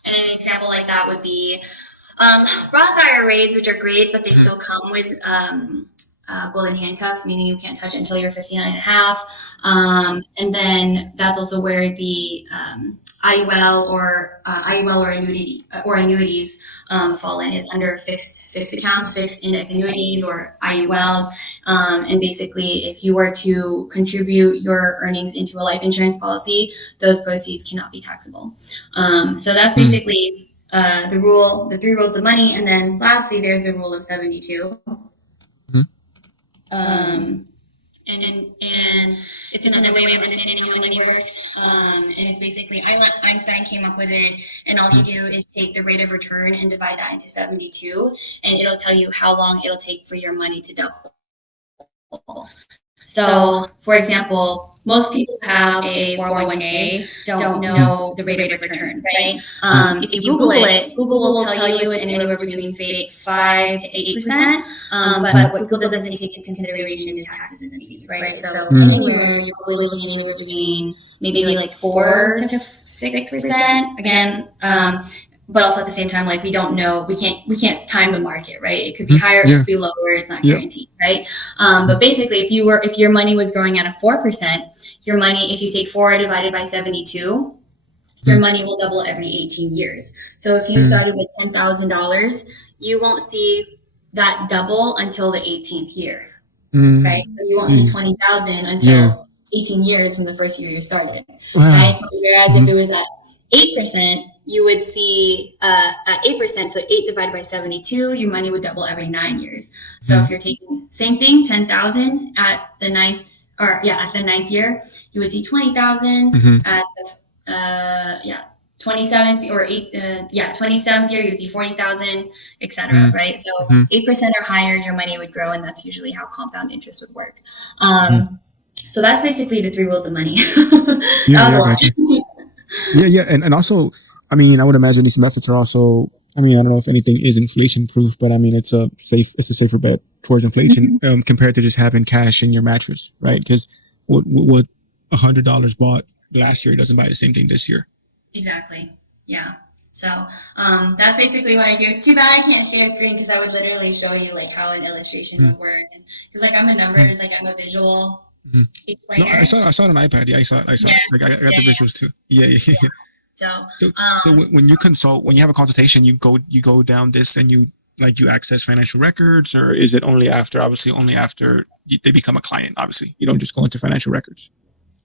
And an example like that would be Roth IRAs, which are great, but they still come with golden handcuffs, meaning you can't touch until you're 59 and a half. And then that's also where the IUL or annuities fall in. It's under fixed accounts, fixed index annuities or IULs. And basically, if you were to contribute your earnings into a life insurance policy, those proceeds cannot be taxable. So that's basically the 3 rules of money. And then lastly, there's the rule of 72. And it's another way of understanding how money works. And it's basically, Einstein came up with it, and all you do is take the rate of return and divide that into 72, and it'll tell you how long it'll take for your money to double. So, for example, most people who have a 401k don't know the rate of return, right? If you Google it, Google will tell you it's anywhere between 5 to 8%. But what Google doesn't take into consideration is taxes and fees, right? So anywhere you're probably looking anywhere between maybe like 4 to 6%. Again, but also at the same time, like we don't know, we can't time the market, right? It could be higher, it could be lower, it's not guaranteed, right? But basically, if your money was growing at a 4%, your money, if you take 4 divided by 72, your money will double every 18 years. So if you started with $10,000, you won't see that double until the 18th year, right? So you won't see 20,000 until 18 years from the first year you started, right? Whereas if it was at 8%, you would see at 8%, so 8 divided by 72, your money would double every 9 years. So if you're taking same thing, 10,000 at the ninth year, you would see 20,000 at the 27th or 27th year, you would see 40,000, etc. Right? So 8% or higher, your money would grow, and that's usually how compound interest would work. So that's basically the 3 rules of money. Yeah. And also, I mean, I would imagine these methods are also, I mean, I don't know if anything is inflation proof, but I mean, it's a safer bet towards inflation compared to just having cash in your mattress, right? Because what $100 bought last year doesn't buy the same thing this year. Exactly. Yeah. So that's basically what I do. Too bad I can't share screen because I would literally show you like how an illustration would work. Because like I'm a numbers, like I'm a visual explainer. No, I saw it on iPad. Yeah, I saw it. Yeah. Like I got the visuals too. Yeah. So when you consult, when you have a consultation, you go down this and you access financial records, or is it only after they become a client? Obviously, you don't just go into financial records.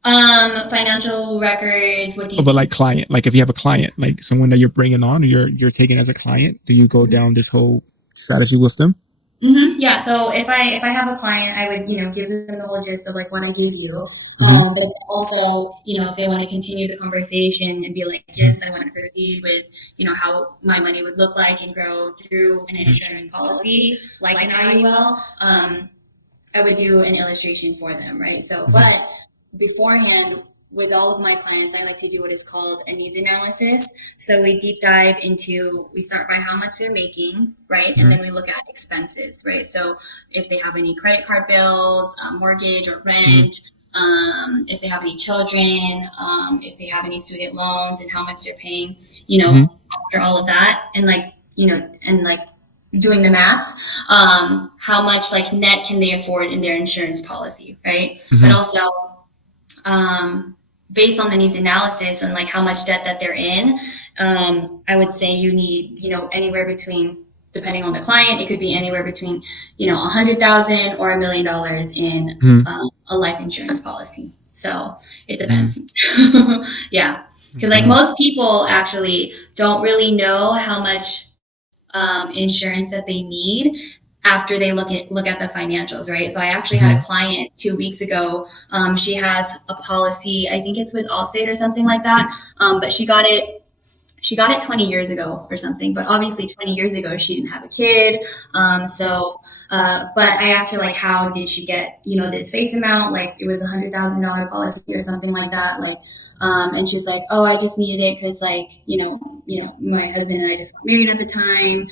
Financial records. What do you? But like client, like if you have a client, like someone that you're bringing on, or you're taking as a client, do you go down this whole strategy with them? Mm-hmm. Yeah. So if I have a client, I would give them the whole gist of like what I give you. But also if they want to continue the conversation and be like, yes, I want to proceed with how my money would look like and grow through an insurance policy like an IUL, I would do an illustration for them, right? So, but beforehand, with all of my clients, I like to do what is called a needs analysis. So we deep dive we start by how much they're making, right? And then we look at expenses, right? So if they have any credit card bills, mortgage or rent, if they have any children, if they have any student loans and how much they're paying, after all of that, and doing the math, how much like net can they afford in their insurance policy, right? But also, based on the needs analysis and like how much debt that they're in, I would say you need, anywhere between, depending on the client, it could be anywhere between, $100,000 or $1 million in a life insurance policy. So it depends. Yeah. Because like most people actually don't really know how much insurance that they need after they look at the financials, right? So I actually had a client 2 weeks ago. She has a policy, I think it's with Allstate or something like that. But she got it 20 years ago or something. But obviously 20 years ago, she didn't have a kid. But I asked her, like, how did she get, this face amount? Like, it was $100,000 policy or something like that. Like, and she was like, oh, I just needed it because, like, my husband and I just got married at the time.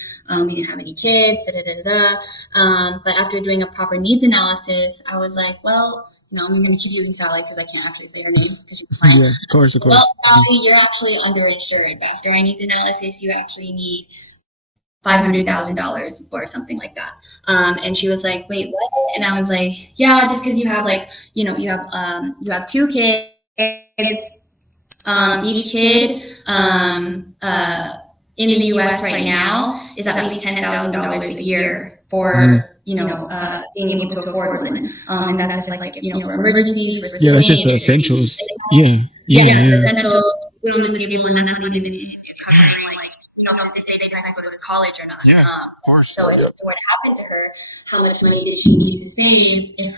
We didn't have any kids, But after doing a proper needs analysis, I was like, well, I'm going to keep using Sally because I can't actually say her name because she's fine. Yeah, of course. Well, you're actually underinsured. But after our needs analysis, you actually need $500,000 or something like that. And she was like, wait, what? And I was like, yeah, just because you have like, you have 2 kids, each kid, in the U.S. right now is at least $10,000 a year for, being able to afford one. And that's just like, for emergencies. For that's just the essentials. The essentials. We don't need to be able to not even covering like, if they decide to go to college or not. Yeah, of course. So if it were to happen to her, how much money did she need to save if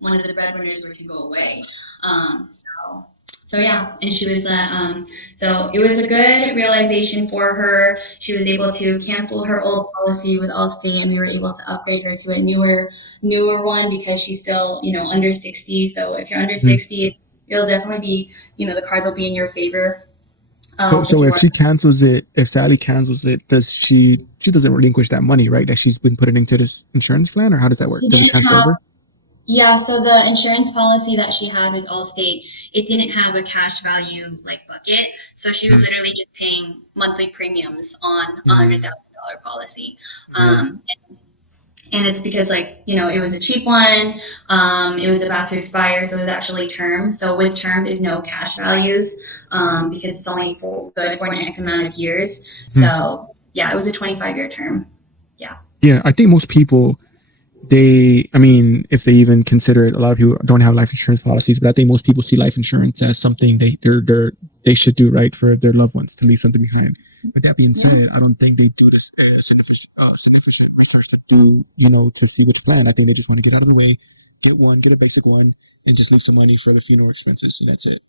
one of the breadwinners were to go away? So yeah, and she was, so it was a good realization for her. She was able to cancel her old policy with Allstate, and we were able to upgrade her to a newer one because she's still, under 60. So if you're under 60, it'll definitely be, the cards will be in your favor. So if Sally cancels it, does she doesn't relinquish that money, right? That she's been putting into this insurance plan, or how does that work? Does it transfer over? Yeah, so the insurance policy that she had with Allstate, it didn't have a cash value like bucket. So she was literally just paying monthly premiums on a $100,000 policy. And it's because it was a cheap one. It was about to expire, so it was actually term. So with term, there's no cash values because it's only good for an X amount of years. So yeah, it was a 25-year term. Yeah. Yeah, I think most people, if they even consider it, a lot of people don't have life insurance policies, but I think most people see life insurance as something they should do, right, for their loved ones, to leave something behind. But that being said, I don't think they do this sufficient research to do, to see which plan. I think they just want to get out of the way, get a basic one, and just leave some money for the funeral expenses, and that's it.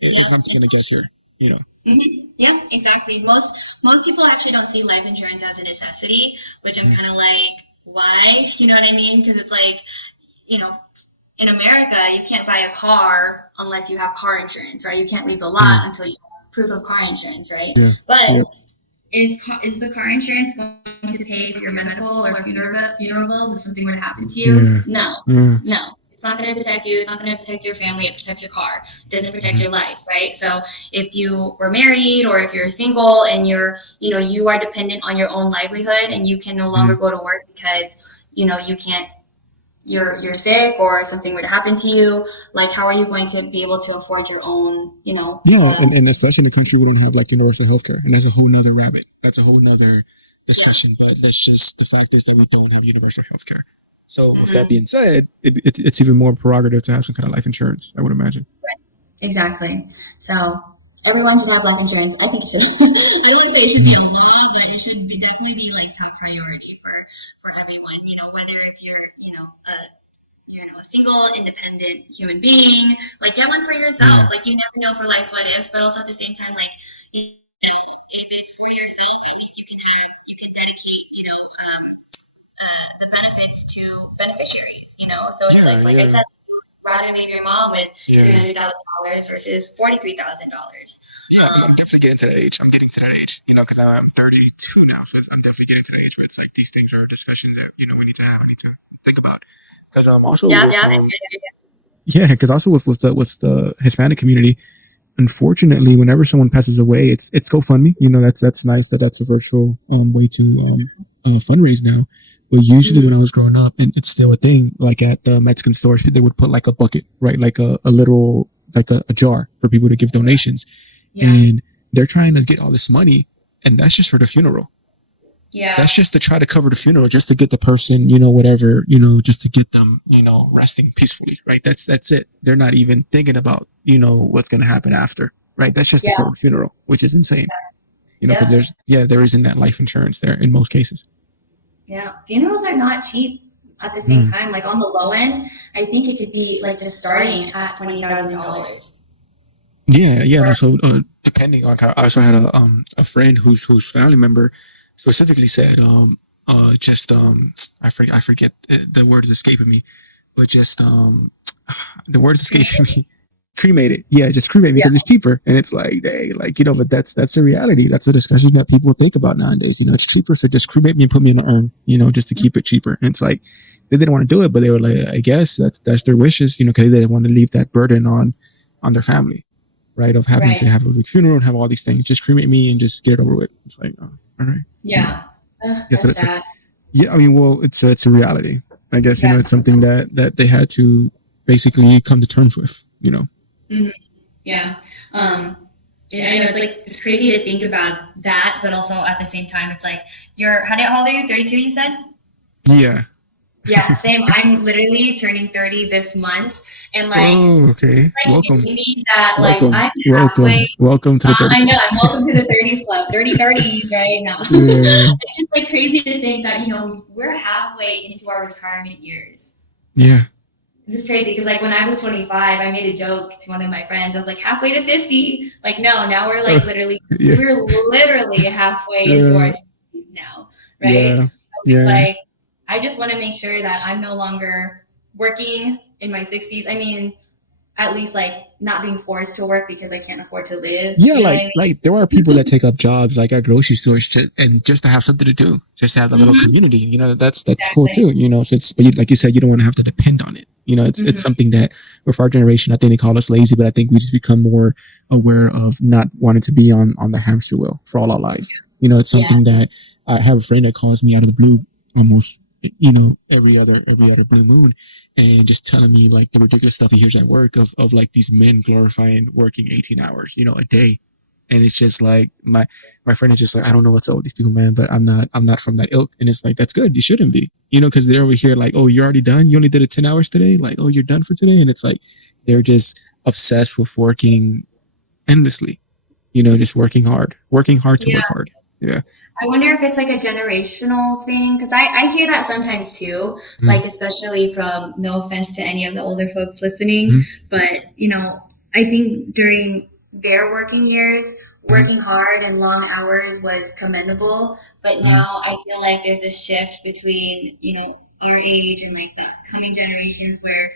If I'm taking a guess here, Yeah, exactly. Most people actually don't see life insurance as a necessity, which I'm kind of like, why? You know what I mean? Because it's like, in America, you can't buy a car unless you have car insurance, right? You can't leave the lot until you have proof of car insurance, right? Yeah. But is the car insurance going to pay for your medical or funeral bills if something were to happen to you? Yeah. No. It's not going to protect you. It's not going to protect your family. It protects your car. It doesn't protect your life, right? So if you were married or if you're single and you are dependent on your own livelihood and you can no longer go to work because, you can't, you're sick or something would happen to you, like how are you going to be able to afford your own, and especially in the country we don't have like universal healthcare, and that's a whole nother rabbit. That's a whole nother discussion, but that's just the fact is that we don't have universal healthcare. So with that being said, it's even more prerogative to have some kind of life insurance, I would imagine. Right. Exactly. So everyone should have life insurance. I think it should. I don't want to say it should be a law, but it should definitely be like top priority for everyone. Whether if you're a single, independent human being, like get one for yourself. Like you never know for life's what ifs, but also at the same time, like if it's for yourself, at least you can dedicate the benefits to beneficiaries. So it's like I said, rather leave your mom with $300,000 versus $43,000. I'm definitely getting to that age. I'm getting to that age, because I'm 32 now, so I'm definitely getting to that age where it's like these things are discussions that we need to have. I need to think about. Because also, because also with the Hispanic community, unfortunately, whenever someone passes away, it's GoFundMe. That's nice that that's a virtual way to fundraise now. But usually when I was growing up, and it's still a thing, like at the Mexican stores, they would put like a bucket, right? Like a little, like a jar for people to give donations. And they're trying to get all this money, and that's just for the funeral. That's just to try to cover the funeral, just to get the person, whatever, just to get them, resting peacefully, right? That's it. They're not even thinking about, what's going to happen after, right? That's just to cover the funeral, which is insane, because there isn't that life insurance there in most cases. Yeah. Funerals are not cheap at the same time. Like on the low end, I think it could be like just starting at $20,000. Yeah. So depending on how, I also had a friend whose family member specifically said I forget the word is escaping me, but just the word is escaping me. Cremated. Yeah, just cremate because it's cheaper. And it's like, hey, but that's a reality. That's a discussion that people think about nowadays. It's cheaper, so just cremate me and put me in an urn, just to keep it cheaper. And it's like they didn't want to do it, but they were like, I guess that's their wishes, because they didn't want to leave that burden on their family, right? Of having to have a big funeral and have all these things. Just cremate me and just get it over with. It's like, oh, all right. Yeah. That's sad. I mean, well, it's a reality. I guess, it's something that they had to basically come to terms with, Yeah. I know it's crazy to think about that, but also at the same time, it's like how old are you? 32, you said? Yeah. Yeah, same. I'm literally turning 30 this month, and okay. Welcome. That I'm halfway. Welcome to the 30s. I know. I'm welcome to the 30s club. 30s right now. Yeah. It's just crazy to think that we're halfway into our retirement years. Yeah. It's crazy because when I was 25, I made a joke to one of my friends. I was like, halfway to 50. No, now we're literally we're literally halfway into our 60s now, right? It's I just want to make sure that I'm no longer working in my 60s. I mean, at least not being forced to work because I can't afford to live. Yeah, there are people that take up jobs at grocery stores just to have something to do, just to have a little community. That's cool too. So but like you said, you don't want to have to depend on it. It's something that with our generation, I think they call us lazy, but I think we just become more aware of not wanting to be on the hamster wheel for all our lives. It's something that I have a friend that calls me out of the blue almost every other blue moon, and just telling me the ridiculous stuff he hears at work of these men glorifying working 18 hours a day. And it's just my friend is just I don't know what's up with these people, man, but I'm not from that ilk. And it's that's good, you shouldn't be, because they're over here oh, you're already done, you only did it 10 hours today, oh, you're done for today. And it's they're just obsessed with working endlessly, just working hard to work hard. Yeah. I wonder if it's a generational thing, because I hear that sometimes too, especially from, no offense to any of the older folks listening, but I think during their working years, working hard and long hours was commendable, but now I feel there's a shift between our age and the coming generations where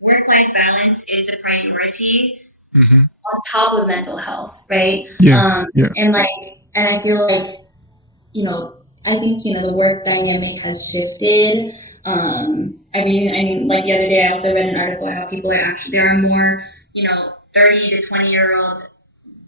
work-life balance is a priority on top of mental health, right? And I feel I think, the work dynamic has shifted. I I mean, like the other day, I also read an article how people there are more, 30 to 20-year-olds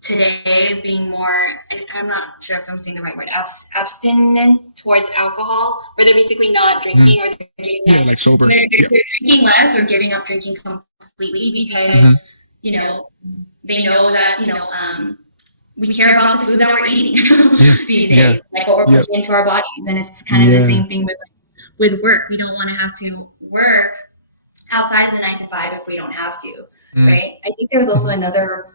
today being more, and I'm not sure if I'm saying the right word, abstinent towards alcohol, where they're basically not drinking, or they're getting like sober. They're drinking less or giving up drinking completely because, they know that, we care about the food that we're eating these days, like what we're putting into our bodies. And it's kind of the same thing with work. We don't want to have to work outside of the 9 to 5 if we don't have to, right? I think there was also another,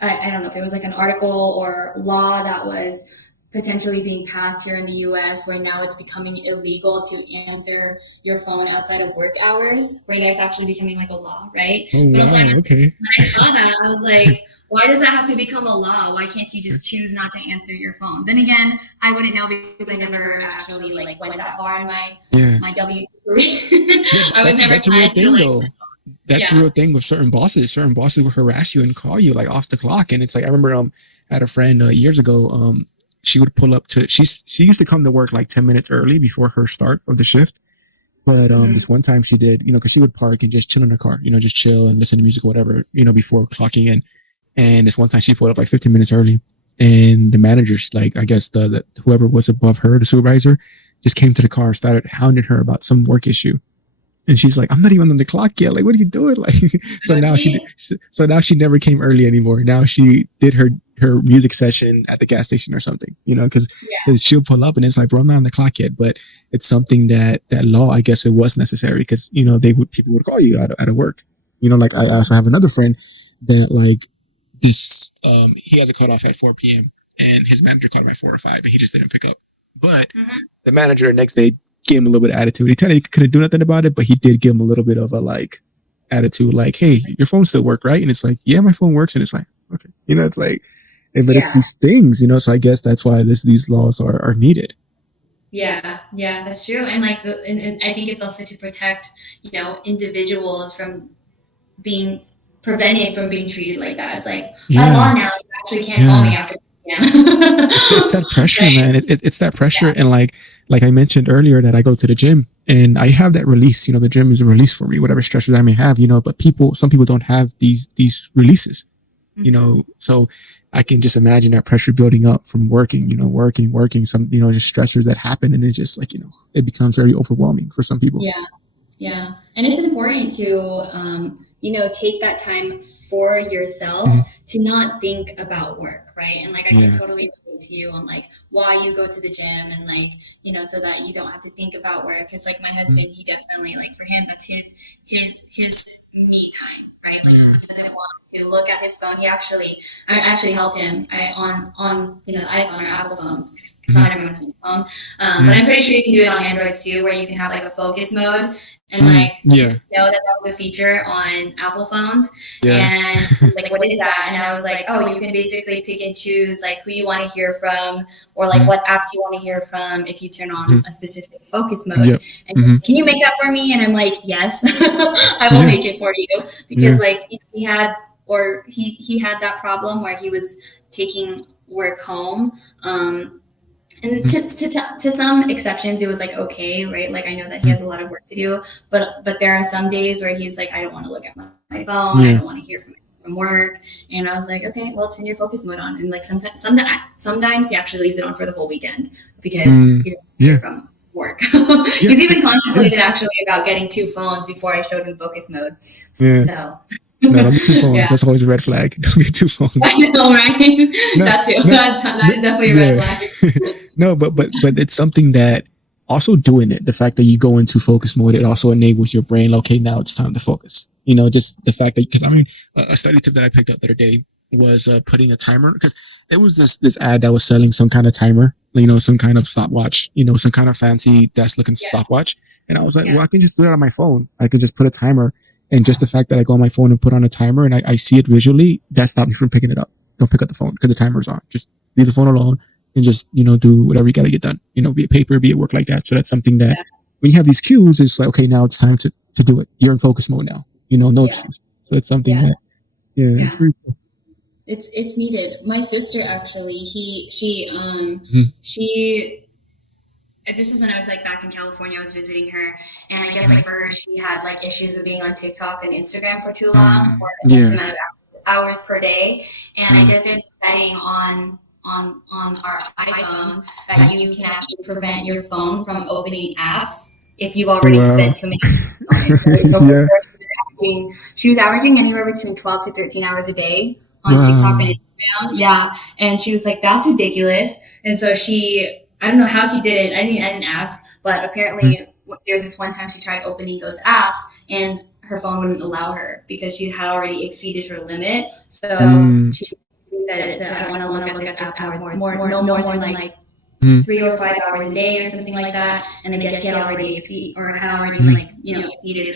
I don't know if it was like an article or law that was potentially being passed here in the US, where now it's becoming illegal to answer your phone outside of work hours, where that's actually becoming like a law, right? Oh, but wow, okay. When I saw that, I was like, why does that have to become a law? Why can't you just choose not to answer your phone? Then again, I wouldn't know because I never actually like went that far in my W career. I was never tied to like. That's a real thing with certain bosses. Certain bosses will harass you and call you like off the clock. And it's like, I remember I had a friend years ago. She would pull up to, she used to come to work like 10 minutes early before her start of the shift. But this one time she did, because she would park and just chill in her car, just chill and listen to music or whatever, before clocking in. And this one time she pulled up like 15 minutes early, and the manager's like, I guess the whoever was above her, the supervisor, just came to the car and started hounding her about some work issue. And she's like, I'm not even on the clock yet. Like, what are you doing? Like, so now she never came early anymore. Now she did her music session at the gas station or something, because she'll pull up and it's like, bro, I'm not on the clock yet. But it's something that law, I guess it was necessary because, people would call you out of work. Like I also have another friend that like this, he has a cutoff at 4 p.m. and his manager called him at 4 or 5, but he just didn't pick up. But the manager next day gave him a little bit of attitude. He technically couldn't do nothing about it, but he did give him a little bit of a like attitude, like, hey, your phone still work, right? And it's like, yeah, my phone works. And it's like, okay, it's like, but it's these things, so I guess that's why these laws are needed. Yeah, that's true. And like, and I think it's also to protect, individuals from being prevented from being treated like that. It's like, by law now, you actually can't call me after. It's that pressure, right? Man. It's that pressure. And like I mentioned earlier, that I go to the gym and I have that release, the gym is a release for me, whatever stressors I may have, but some people don't have these releases, so I can just imagine that pressure building up from working, working, some, just stressors that happen. And it just like, it becomes very overwhelming for some people. Yeah. And it's important to, take that time for yourself to not think about work, right? And like, I can totally relate to you on like why you go to the gym and like, so that you don't have to think about work. Cause like my husband, he definitely like, for him, that's his me time, right? Like he doesn't want to look at his phone. I actually helped him on iPhone or Apple phones. Not everyone's on the phone. But I'm pretty sure you can do it on Androids too, where you can have like a focus mode. And like, that was a feature on Apple phones. And like, what is that? And I was like, oh, you can basically pick and choose like who you want to hear from, or like what apps you want to hear from if you turn on a specific focus mode. And can you make that for me? And I'm like, yes, I will make it for you, because like he had that problem where he was taking work home. And to some exceptions, it was like, okay, right? Like I know that he has a lot of work to do, but there are some days where he's like, I don't want to look at my phone. I don't want to hear from work. And I was like, okay, well, turn your focus mode on. And like sometimes he actually leaves it on for the whole weekend because he's from work. He's even contemplated actually about getting 2 phones before I showed him focus mode. So. No, don't get 2 phones. That's always a red flag. Don't get 2 phones. I know, right? That too. That is definitely a red flag. No, but it's something that also doing it, the fact that you go into focus mode, it also enables your brain. Okay, now it's time to focus. Just the fact that, because I mean, a study tip that I picked up the other day was putting a timer, because there was this ad that was selling some kind of timer, some kind of stopwatch, some kind of fancy desk looking stopwatch. And I was like, well, I can just do it on my phone. I can just put a timer. And just the fact that I go on my phone and put on a timer and I see it visually, that stops me from picking it up. Don't pick up the phone because the timer's on. Just leave the phone alone and just, do whatever you got to get done, be it paper, be it work like that. So that's something that when you have these cues, it's like, okay, now it's time to do it. You're in focus mode now, no excuse. So it's something that, it's very cool. It's needed. My sister actually, she this is when I was like back in California. I was visiting her, and I guess like for her, she had like issues with being on TikTok and Instagram for too long, for a certain amount of hours per day. And I guess there's a setting on our iPhones that you can actually prevent your phone from opening apps if you've already spent too many hours on it. So she was averaging anywhere between 12 to 13 hours a day on TikTok and Instagram. Yeah, and she was like, "That's ridiculous." And so I don't know how she did it. I didn't ask, but apparently there was this one time she tried opening those apps and her phone wouldn't allow her because she had already exceeded her limit. So she said, "I want to look at this app no more than like 3 or 5 hours a day or something like that." And I guess she had already exceeded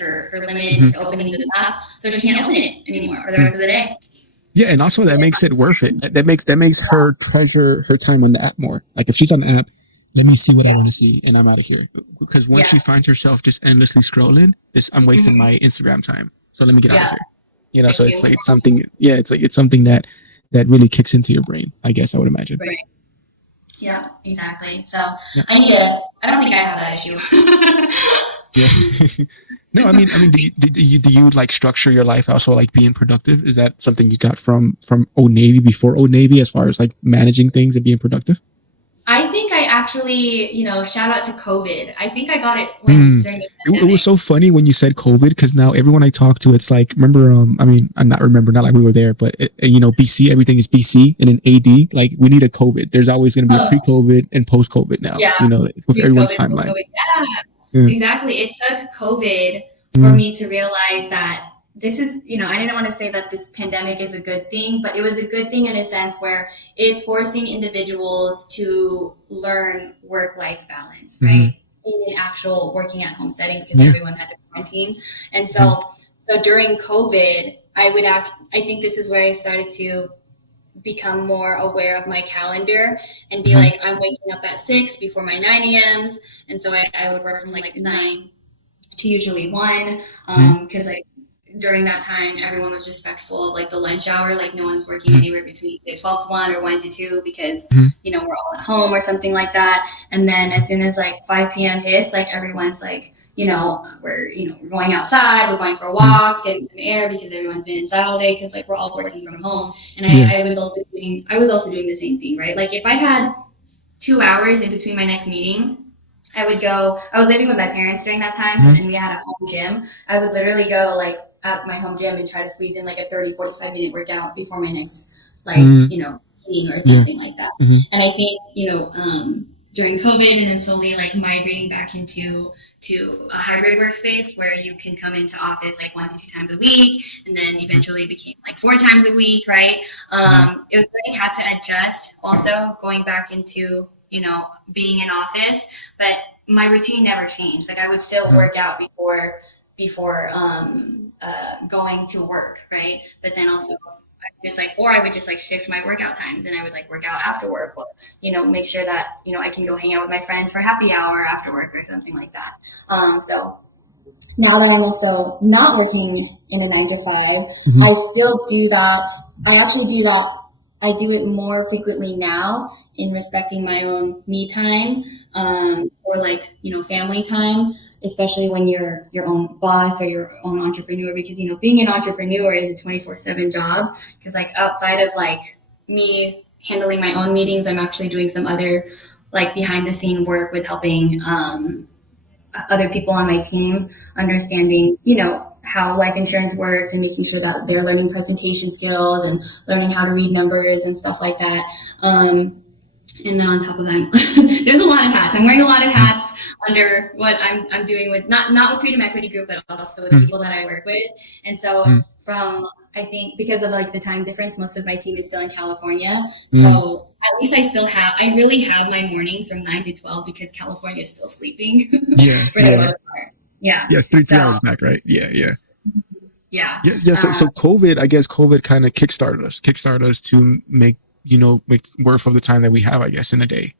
her limit to opening this app, so she can't open it anymore for the rest of the day. Yeah, and also that makes it worth it. That makes her treasure her time on the app more. Like if she's on the app, let me see what I want to see, and I'm out of here. Because once she finds herself just endlessly scrolling, I'm wasting my Instagram time. So let me get out of here. You know, so it's like it's something. Yeah, it's something that really kicks into your brain. I guess I would imagine. Right. Yeah, exactly. So I don't think I have that issue. Yeah. No, I mean, do you like structure your life also like being productive? Is that something you got from Old Navy, before Old Navy, as far as like managing things and being productive? I think I actually, shout out to COVID. I think I got it during the pandemic. It was so funny when you said COVID, because now everyone I talk to, it's like, remember, not like we were there, but BC, everything is BC, and then AD, like we need a COVID. There's always going to be a pre-COVID and post-COVID now, with everyone's timeline. Yeah, exactly. It took COVID for me to realize that this is, I didn't want to say that this pandemic is a good thing, but it was a good thing in a sense where it's forcing individuals to learn work-life balance, right? In an actual working at home setting, because everyone had to quarantine. And so during COVID, I think this is where I started to become more aware of my calendar and be like, I'm waking up at 6 before my 9 a.m.s. And so I would work from like 9 to usually 1, because like during that time, everyone was respectful of like the lunch hour. Like no one's working anywhere between 12 to 1 or 1 to 2 because, we're all at home or something like that. And then as soon as like 5 p.m. hits, like everyone's like, we're going outside, we're going for walks, getting some air, because everyone's been inside all day because like we're all working from home. And I was also doing the same thing, right? Like if I had 2 hours in between my next meeting, I was living with my parents during that time, and we had a home gym. I would literally go like at my home gym and try to squeeze in like a 30-45 minute workout before my next meeting or something like that. And I think during COVID, and then slowly like migrating back into a hybrid workspace where you can come into office like 1 to 2 times a week, and then eventually became like 4 times a week, right? It was something I had to adjust. Also going back into being in office, but my routine never changed. Like I would still work out before going to work, right? But then also I would just like shift my workout times, and I would like work out after work, or make sure that I can go hang out with my friends for happy hour after work or something like that. So now that I'm also not working in a 9 to 5, I still do that. I actually do that. I do it more frequently now in respecting my own me time, or like, family time, especially when you're your own boss or your own entrepreneur, because, being an entrepreneur is a 24/7 job. Because like outside of like me handling my own meetings, I'm actually doing some other like behind the scene work with helping, other people on my team understanding, how life insurance works, and making sure that they're learning presentation skills and learning how to read numbers and stuff like that. And then on top of that, there's a lot of hats. I'm wearing a lot of hats under what I'm doing with not with Freedom Equity Group, but also with the people that I work with. And so I think because of like the time difference, most of my team is still in California. So at least I really have my mornings from 9 to 12 because California is still sleeping. For the most part. Yeah. Yes, 3 hours back, right? Yeah. Yeah. So COVID, I guess COVID kind of kickstarted us to make worth of the time that we have, I guess, in a day.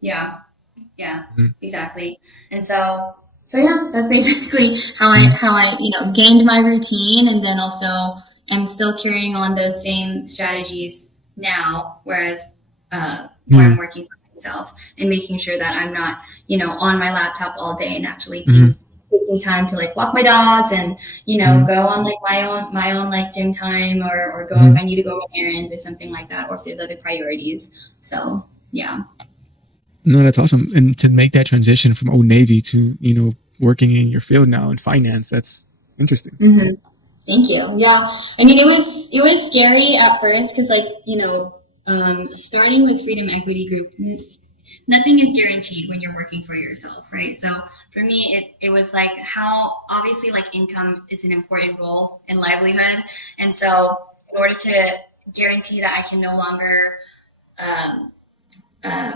Yeah, exactly. And so yeah, that's basically how I gained my routine, and then also I'm still carrying on those same strategies now, whereas where I'm working for myself and making sure that I'm not, on my laptop all day, and actually taking time to like walk my dogs and, go on like my own like gym time or go if I need to go run errands or something like that, or if there's other priorities. So, yeah. No, that's awesome. And to make that transition from Old Navy to, working in your field now in finance, that's interesting. Mm-hmm. Thank you. Yeah. I mean, it was scary at first because starting with Freedom Equity Group, nothing is guaranteed when you're working for yourself, right? So for me, it was like how obviously like income is an important role in livelihood. And so in order to guarantee that I can no longer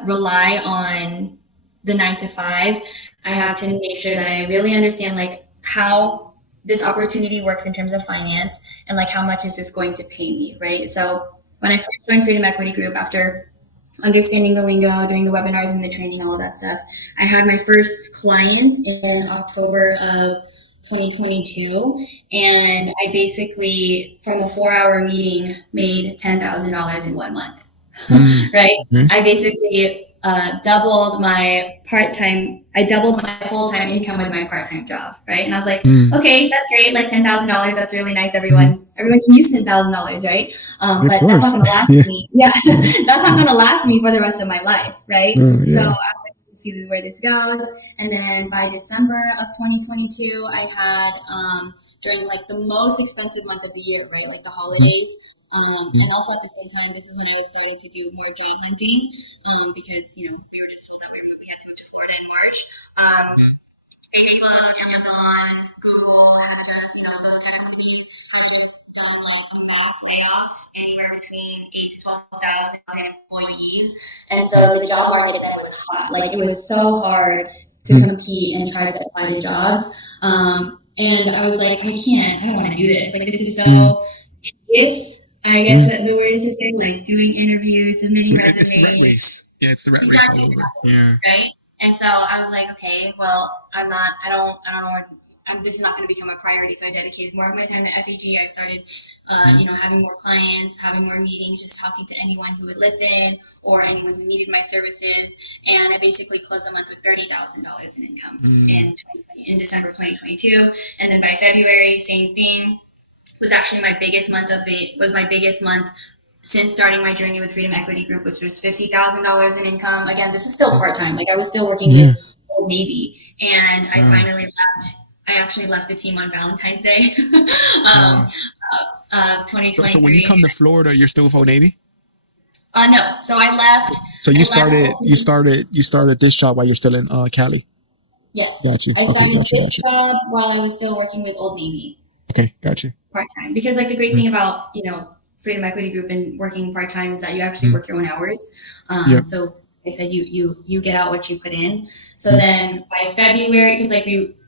rely on the 9 to 5, I have to make sure that I really understand like how this opportunity works in terms of finance and like how much is this going to pay me, right? So when I first joined Freedom Equity Group, after understanding the lingo, doing the webinars and the training, all of that stuff, I had my first client in October of 2022, and I basically, from a 4-hour meeting, made $10,000 in 1 month. Right? I basically doubled my full-time income with my part-time job, right? And I was like, okay, that's great, like $10,000, that's really nice. Everyone can use $10,000, right? But that's not going to last me. Yeah, that's not going to last me for the rest of my life, right? So I was like, to see where this goes. And then by December of 2022, I had during like the most expensive month of the year, right? Like the holidays. And also at the same time, this is when I was starting to do more job hunting because, we were just told that we had to move to Florida in March. Facebook, Amazon, Google, just, those tech companies have just done like a mass layoff, anywhere between 8 to 12,000 employees. And so the job market then was hot. Like it was so hard to compete and try to apply to jobs. And I was like, I don't want to do this. Like this is so tedious. I guess the word is to say, like doing interviews, submitting resumes. It's the rat race. Yeah, it's the rat race all over. Yeah. Right. And so I was like, okay, well, I don't know. This is not going to become a priority. So I dedicated more of my time to FEG. I started, having more clients, having more meetings, just talking to anyone who would listen or anyone who needed my services. And I basically closed a month with $30,000 in income in December 2022. And then by February, same thing. Was actually my biggest month since starting my journey with Freedom Equity Group, which was $50,000 in income. Again, this is still part-time. Like I was still working with Old Navy, and I finally left. I actually left the team on Valentine's Day of 2023. So when you come to Florida, you're still with Old Navy? No. So I left. So you started this job while you're still in Cali? Yes. Got you. I started this job while I was still working with Old Navy. Okay, got you. Part-time, because like the great thing about Freedom Equity Group and working part-time is that you actually work your own hours. So I said you get out what you put in. So then by February,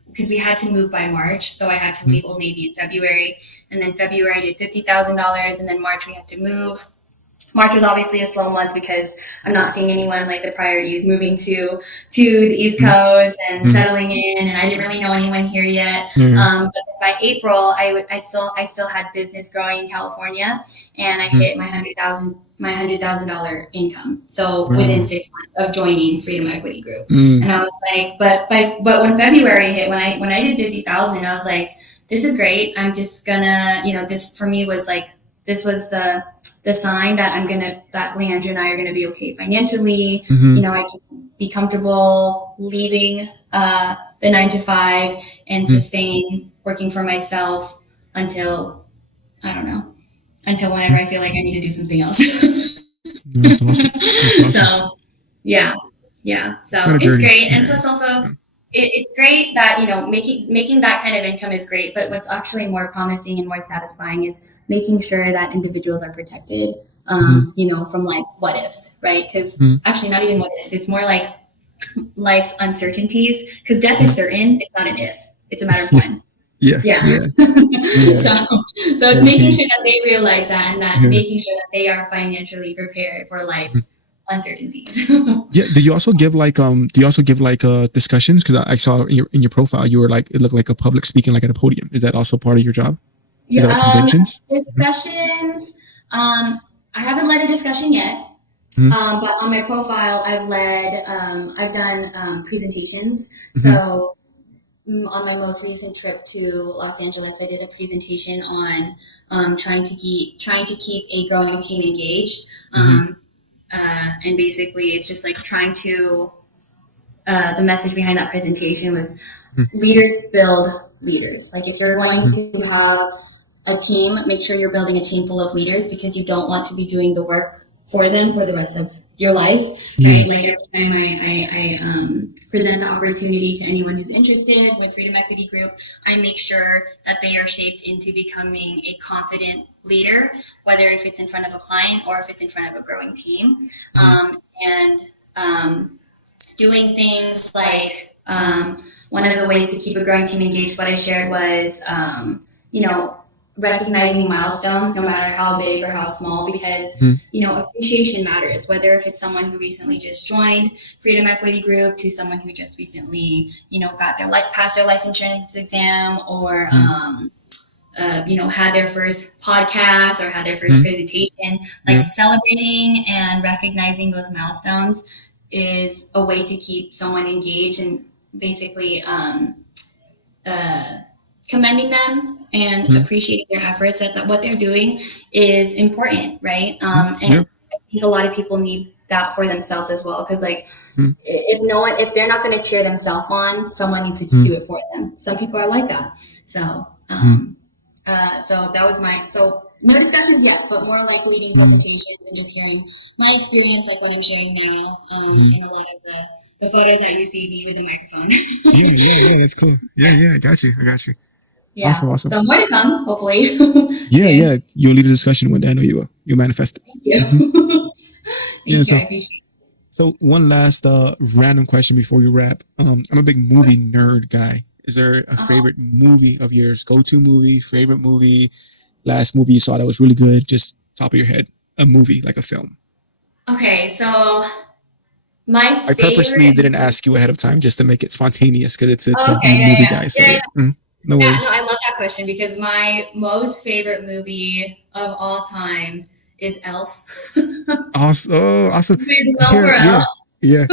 because we had to move by March, so I had to leave Old Navy in February, and then February I did $50,000, and then March we had to move. March was obviously a slow month because I'm not seeing anyone. Like the priority is moving to the East Coast and settling in, and I didn't really know anyone here yet. But by April, I still had business growing in California, and I hit my $100,000 income. So within 6 months of joining Freedom Equity Group, and I was like, but when February hit, when I did 50,000, I was like, this is great. I'm just gonna, this for me was like. This was the sign that that Leandra and I are gonna be okay financially. I can be comfortable leaving the 9 to 5 and sustain working for myself until whenever I feel like I need to do something else. That's awesome. That's awesome. So yeah. So it's great, and plus also. It's great that, making that kind of income is great, but what's actually more promising and more satisfying is making sure that individuals are protected, from life's what ifs, right? Because actually not even what ifs, it's more like life's uncertainties, because death is certain, it's not an if, it's a matter of when. Yeah. So it's making sure that they realize that, and that making sure that they are financially prepared for life's uncertainties. Yeah. Do you also give discussions? Because I saw in your profile you were like, it looked like a public speaking, like at a podium. Is that also part of your job? Yeah. Conventions. Discussions. I haven't led a discussion yet. But on my profile, I've done presentations. So on my most recent trip to Los Angeles, I did a presentation on trying to keep a growing team engaged. And basically, it's just like trying to. The message behind that presentation was leaders build leaders. Like if you're going to have a team, make sure you're building a team full of leaders, because you don't want to be doing the work for them for the rest of your life, right? Like every time I present the opportunity to anyone who's interested with Freedom Equity Group, I make sure that they are shaped into becoming a confident leader, whether if it's in front of a client or if it's in front of a growing team. Doing things like one of the ways to keep a growing team engaged, what I shared was, recognizing milestones, no matter how big or how small, because, appreciation matters, whether if it's someone who recently just joined Freedom Equity Group to someone who just recently, passed their life insurance exam or, had their first podcast or had their first presentation, celebrating and recognizing those milestones is a way to keep someone engaged and basically commending them and appreciating their efforts at what they're doing is important, right? And I think a lot of people need that for themselves as well, because if they're not going to cheer themselves on, someone needs to do it for them. Some people are like that. So so that was no discussions yet, but more like leading presentations and just hearing my experience, like what I'm sharing now, in a lot of the photos that you see me with the microphone. yeah, that's cool. Yeah, I got you. Yeah. Awesome. So more to come, hopefully. Yeah. You'll lead a discussion one day. I know you will. You'll manifest it. Thank you. Thank you. I appreciate it. So one last random question before you wrap. I'm a big movie nerd guy. Is there a favorite movie of yours? Go-to movie, favorite movie, last movie you saw that was really good? Just top of your head, a movie, like a film. Okay, so I purposely didn't ask you ahead of time just to make it spontaneous, because it's a movie guy. So no worries. No, I love that question, because my most favorite movie of all time is Elf. Awesome. Yeah,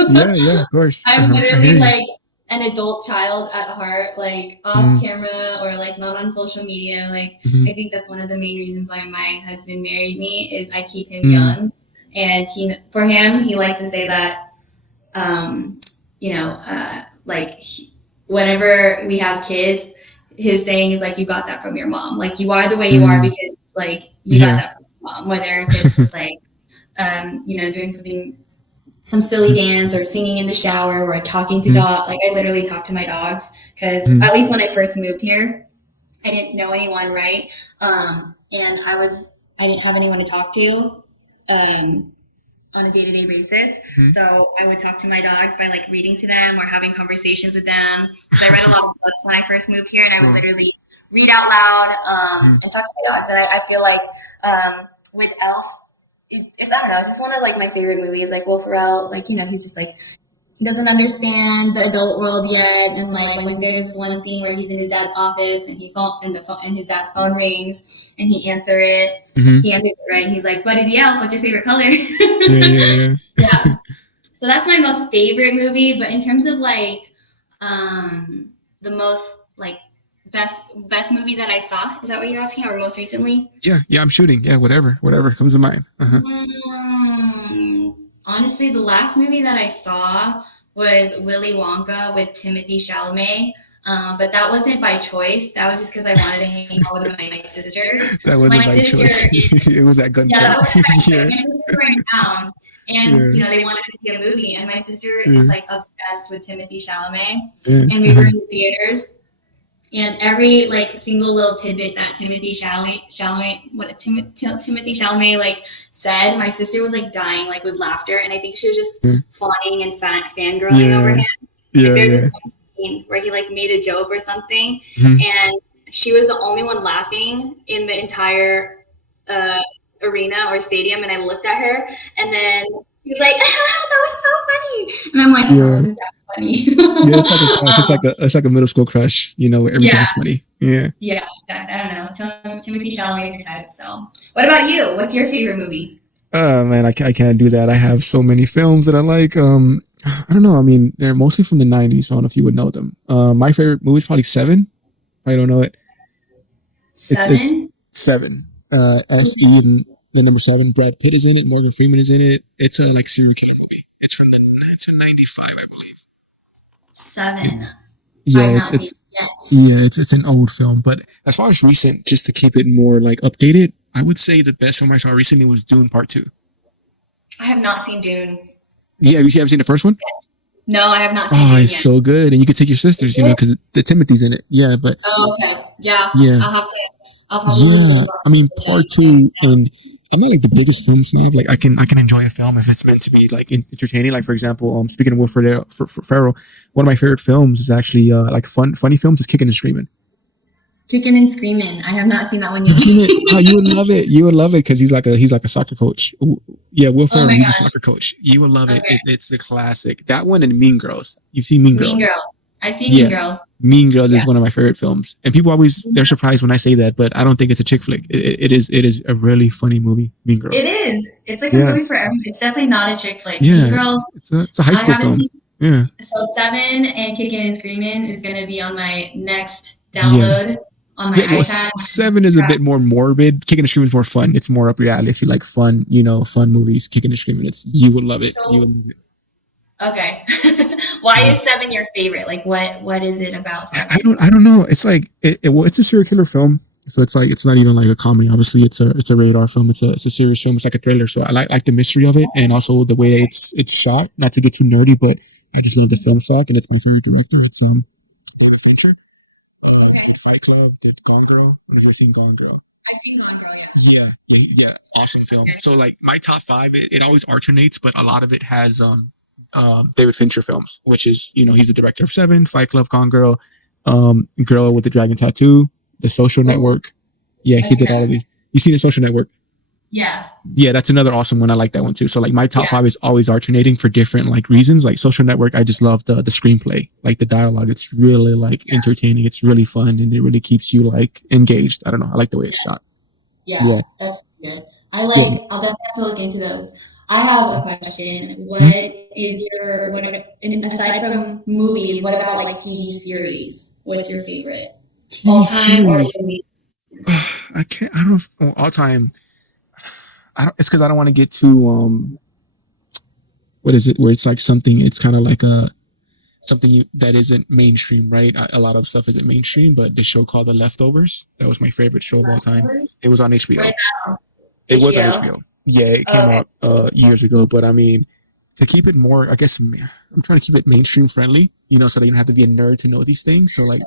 of course. I'm literally like an adult child at heart, like off camera or like not on social media. Like I think that's one of the main reasons why my husband married me, is I keep him young. And he likes to say that, whenever we have kids, his saying is like, you got that from your mom. Like you are the way you are because like you got that from your mom, whether if it's like, doing some silly dance or singing in the shower or talking to dog. Like I literally talk to my dogs, because at least when I first moved here, I didn't know anyone, right? And I didn't have anyone to talk to on a day-to-day basis. So I would talk to my dogs by like reading to them or having conversations with them. So I read a lot of books when I first moved here, and I would literally read out loud and talk to my dogs. And I feel like with Elf, it's I don't know, it's just one of like my favorite movies. Like Will Ferrell, like he's just like, he doesn't understand the adult world yet, and like when there's one scene where he's in his dad's office and his dad's phone rings and he answers it right, and he's like, "Buddy the Elf, what's your favorite color?" Yeah. So that's my most favorite movie. But in terms of like the most like best movie that I saw, is that what you're asking, or most recently? Yeah, I'm shooting. Yeah, whatever comes to mind. Honestly, the last movie that I saw was Willy Wonka with Timothy Chalamet. But that wasn't by choice. That was just because I wanted to hang out with my sister. That wasn't by choice. It was at gunpoint. Yeah, that wasn't by choice. My sister were in town, and they wanted to see a movie. And my sister is like obsessed with Timothy Chalamet. And we were in the theaters. And every like single little tidbit that Timothy Chalamet like said, my sister was like dying like with laughter, and I think she was just fawning and fangirling over him. Like, there's this one scene where he like made a joke or something, and she was the only one laughing in the entire arena or stadium. And I looked at her, and then she was like, "That was so funny," and I'm like, "Oh, isn't that funny?" It's like a middle school crush, where everything's funny. Yeah, I don't know. Timothy Chalamet is your type. So, what about you? What's your favorite movie? Oh man, I can't do that. I have so many films that I like. I don't know. I mean, they're mostly from the '90s. So I don't know if you would know them. My favorite movie is probably Seven. I don't know it. It's Seven. Seven. SE and the number seven. Brad Pitt is in it. Morgan Freeman is in it. It's a like serial killer movie. It's from '95, I believe. Seven. Yeah, I've not seen it yet. yeah, it's an old film. But as far as recent, just to keep it more like updated, I would say the best film I saw recently was Dune Part Two. I have not seen Dune. Yeah, you haven't seen the first one? No, I have not seen Oh, Dune it's yet. so good, and you could take your sisters, you know, because the Timothy's in it. Yeah, but Oh, okay. Yeah. yeah, I'll have to. I'll probably. I mean, part two, and I'm not like the biggest film snob. Like I can enjoy a film if it's meant to be like entertaining. Like for example, speaking of Will Ferrell, one of my favorite films is actually like funny films is Kicking and Screaming. Kicking and Screaming. I have not seen that one yet. You've seen it? Oh, you would love it. You would love it because he's like a soccer coach. Yeah, Will Ferrell. He's a soccer coach. You would love it. It's the classic. That one and Mean Girls. You've seen Mean Girls. Mean Girls. I've seen Mean Girls. Mean Girls is one of my favorite films, and people always they're surprised when I say that, but I don't think it's a chick flick. It is a really funny movie. Mean Girls. It is. It's like a movie for everyone. It's definitely not a chick flick. Yeah, Mean Girls. It's a high school film. Yeah. So Seven and Kicking and Screaming is going to be on my next download on my iPad. Seven is a bit more morbid. Kicking and Screaming is more fun. It's more up your alley if you like fun, fun movies. Kicking and Screaming, you would love it. You would love it. Okay. Why is Seven your favorite? Like what is it about Seven? I don't know. It's like it's a serial killer film. So it's like it's not even like a comedy. Obviously, it's a radar film. It's a serious film. It's like a thriller. So I like the mystery of it, and also the way that it's shot. Not to get too nerdy, but I just love the film stock, and it's my favorite director. It's David Fincher. Fight Club, did Gone Girl. Have you seen Gone Girl? I've seen Gone Girl. Yeah. Awesome film. Okay. So like my top five, it always alternates, but a lot of it has David Fincher films, which is he's the director of Seven, Fight Club, Gone Girl, Girl with the Dragon Tattoo, The Social Network. Yeah, he did all of these. You seen The Social Network? Yeah, that's another awesome one. I like that one too. So like my top five is always alternating for different like reasons. Like Social Network, I just love the screenplay, like the dialogue. It's really like entertaining. It's really fun, and it really keeps you like engaged. I don't know. I like the way it's shot. Yeah, that's good. I'll definitely have to look into those. I have a question. What is aside from movies, what about like TV series? What's your favorite? TV series? I don't know all time. It's because I don't want to get too what is it where it's like something it's kind of like something that isn't mainstream, right? A lot of stuff isn't mainstream, but the show called The Leftovers, that was my favorite show of all time. It was on HBO. It was on HBO. Yeah, it came out years ago, but I mean, to keep it more, I guess I'm trying to keep it mainstream friendly, so that you don't have to be a nerd to know these things. So like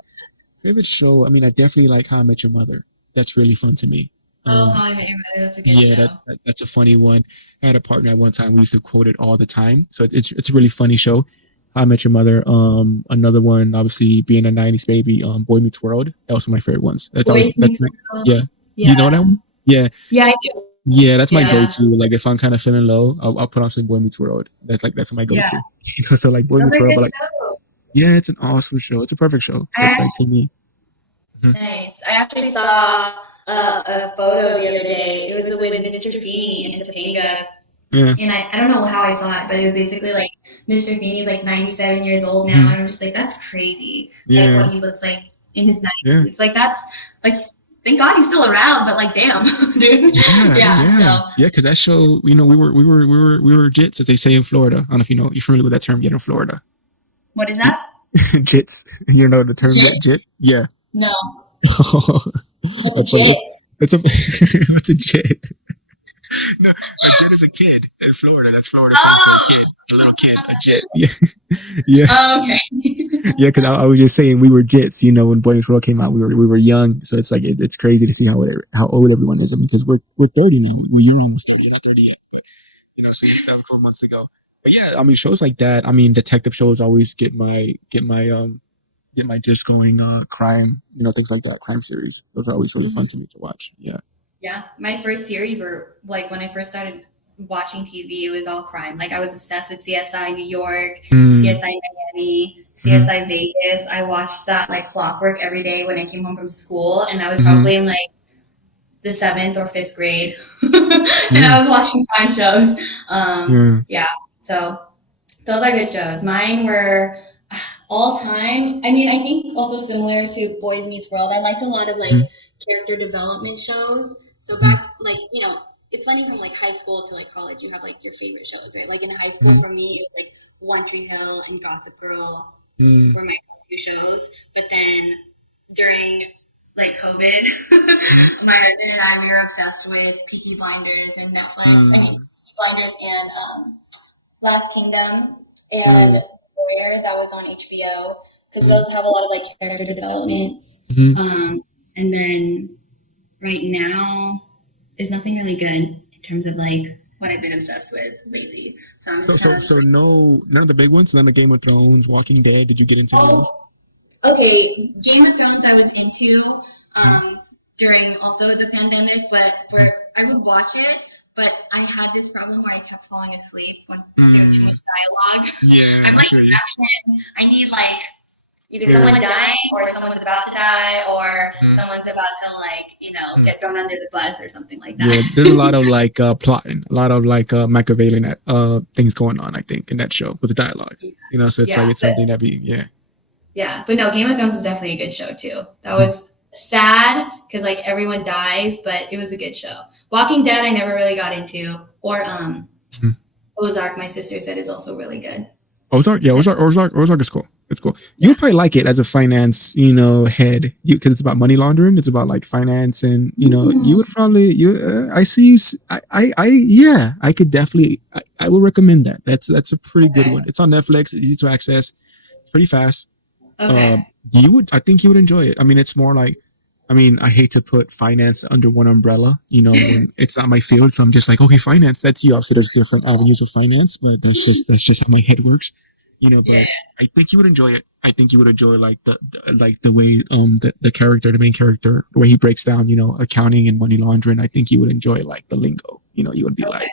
favorite show, I mean, I definitely like How I Met Your Mother. That's really fun to me. How I Met Your Mother, that's a good show. That's a funny one. I had a partner at one time, we used to quote it all the time. So it's a really funny show. How I Met Your Mother. Another one, obviously being a 90s baby, Boy Meets World. That was one of my favorite ones. Yeah. You know that one? Yeah. Yeah, I do. Yeah, that's my go-to. Like if I'm kind of feeling low, I'll put on some Boy Meets World. That's my go-to. Yeah. So like Boy Meets World, but like yeah, it's an awesome show. It's a perfect show. So it's like to me. Nice. I actually saw a photo the other day. It was with Mr. Feeney in Topanga. Yeah. And I don't know how I saw it, but it was basically like Mr. Feeney's like 97 years old now. And I'm just like, that's crazy. Yeah. Like what he looks like in his 90s. Yeah. It's like that's like thank God he's still around, but like damn, dude. Yeah. Because that show, we were jits, as they say in Florida. I don't know if you're familiar with that term yet in Florida. What is that? Jits. You know the term jit? Yeah. No. What's a jit? What's a jit? No, a jit is a kid in Florida. That's Florida for a kid, a little kid, a jit. Yeah. Oh, okay. Yeah, because I was just saying we were jits. When Boy Meets World came out, we were young. So it's like it's crazy to see how old everyone is. I mean, because we're 30 now. Well, you're almost 30. You're not 30 yet, but so you 7 months ago. But yeah, I mean, shows like that. I mean, detective shows always get my gist going. Crime, things like that. Crime series. Those are always really fun to me to watch. Yeah. Yeah, my first series were like when I first started watching TV, it was all crime. Like I was obsessed with CSI New York, CSI Miami, CSI Vegas. I watched that like clockwork every day when I came home from school, and I was probably in like the 7th or 5th grade, and I was watching crime shows. So those are good shows. Mine were all time. I mean, I think also similar to Boys Meets World, I liked a lot of like character development shows. So back, like, you know, it's funny from like high school to like college, you have like your favorite shows, right? Like in high school, for me, it was like One Tree Hill and Gossip Girl were my two shows. But then during like COVID, my husband and I, we were obsessed with Peaky Blinders and Netflix. I mean, Peaky Blinders and Last Kingdom and Lawyer, that was on HBO, because those have a lot of like character developments. And then right now, there's nothing really good in terms of like what I've been obsessed with lately. So I'm just none of the big ones, none of Game of Thrones, Walking Dead. Did you get into those? Okay, Game of Thrones I was into during also the pandemic, but I would watch it, but I had this problem where I kept falling asleep when there was too much dialogue. Yeah, I'm like action. I need like either someone dying or someone's about to die or someone's about to like, you know, get thrown under the bus or something like that. Yeah, there's a lot of like plotting, a lot of like Machiavellian things going on, I think, in that show with the dialogue. You know, so it's like it's something that Yeah, but no, Game of Thrones is definitely a good show too. That was sad because like everyone dies, but it was a good show. Walking Dead I never really got into, or Ozark, my sister said, is also really good. Ozark is cool. It's cool. You'll probably like it as a finance, you know, head, because it's about money laundering. It's about like finance, and you know, you would probably I see you. I could definitely. I would recommend that. That's a pretty good one. It's on Netflix. It's easy to access. It's pretty fast. Okay. I think you would enjoy it. I mean, it's more like, I mean, I hate to put finance under one umbrella, you know, when it's not my field. So I'm just like, okay, finance, that's you. Obviously, there's different avenues of finance, but that's just how my head works, you know. But I think you would enjoy it. I think you would enjoy like the way the main character, the way he breaks down, you know, accounting and money laundering. I think you would enjoy like the lingo. You know, you would be like,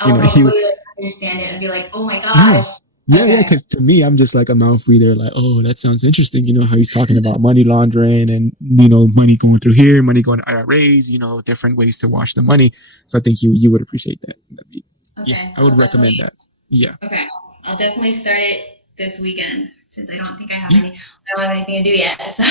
I'll probably understand it and be like, oh my gosh. Yeah, because to me, I'm just like a mouth reader. Like, oh, that sounds interesting. You know how he's talking about money laundering and, you know, money going through here, money going to IRAs, you know, different ways to wash the money. So I think you would appreciate that. I would recommend that. Yeah. Okay, I'll definitely start it this weekend since I don't think I don't have anything to do yet. So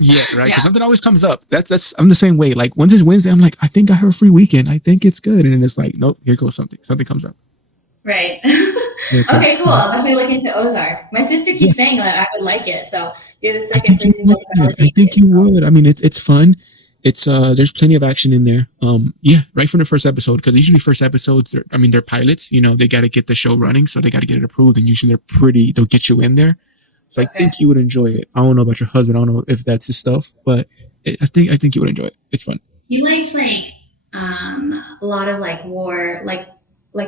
yeah, right. Because something always comes up. That's I'm the same way. Like once it's Wednesday, I'm like, I think I have a free weekend. I think it's good, and then it's like, nope, here goes something. Something comes up. Right. Okay, cool. I'll definitely look into Ozark. My sister keeps saying that I would like it. So you're the second person to tell me. I think you would. I mean, it's fun. It's there's plenty of action in there. Right from the first episode, because usually first episodes, they're pilots. You know, they got to get the show running, so they got to get it approved, and usually they'll get you in there. So I think you would enjoy it. I don't know about your husband. I don't know if that's his stuff, but I think you would enjoy it. It's fun. He likes like a lot of like war, like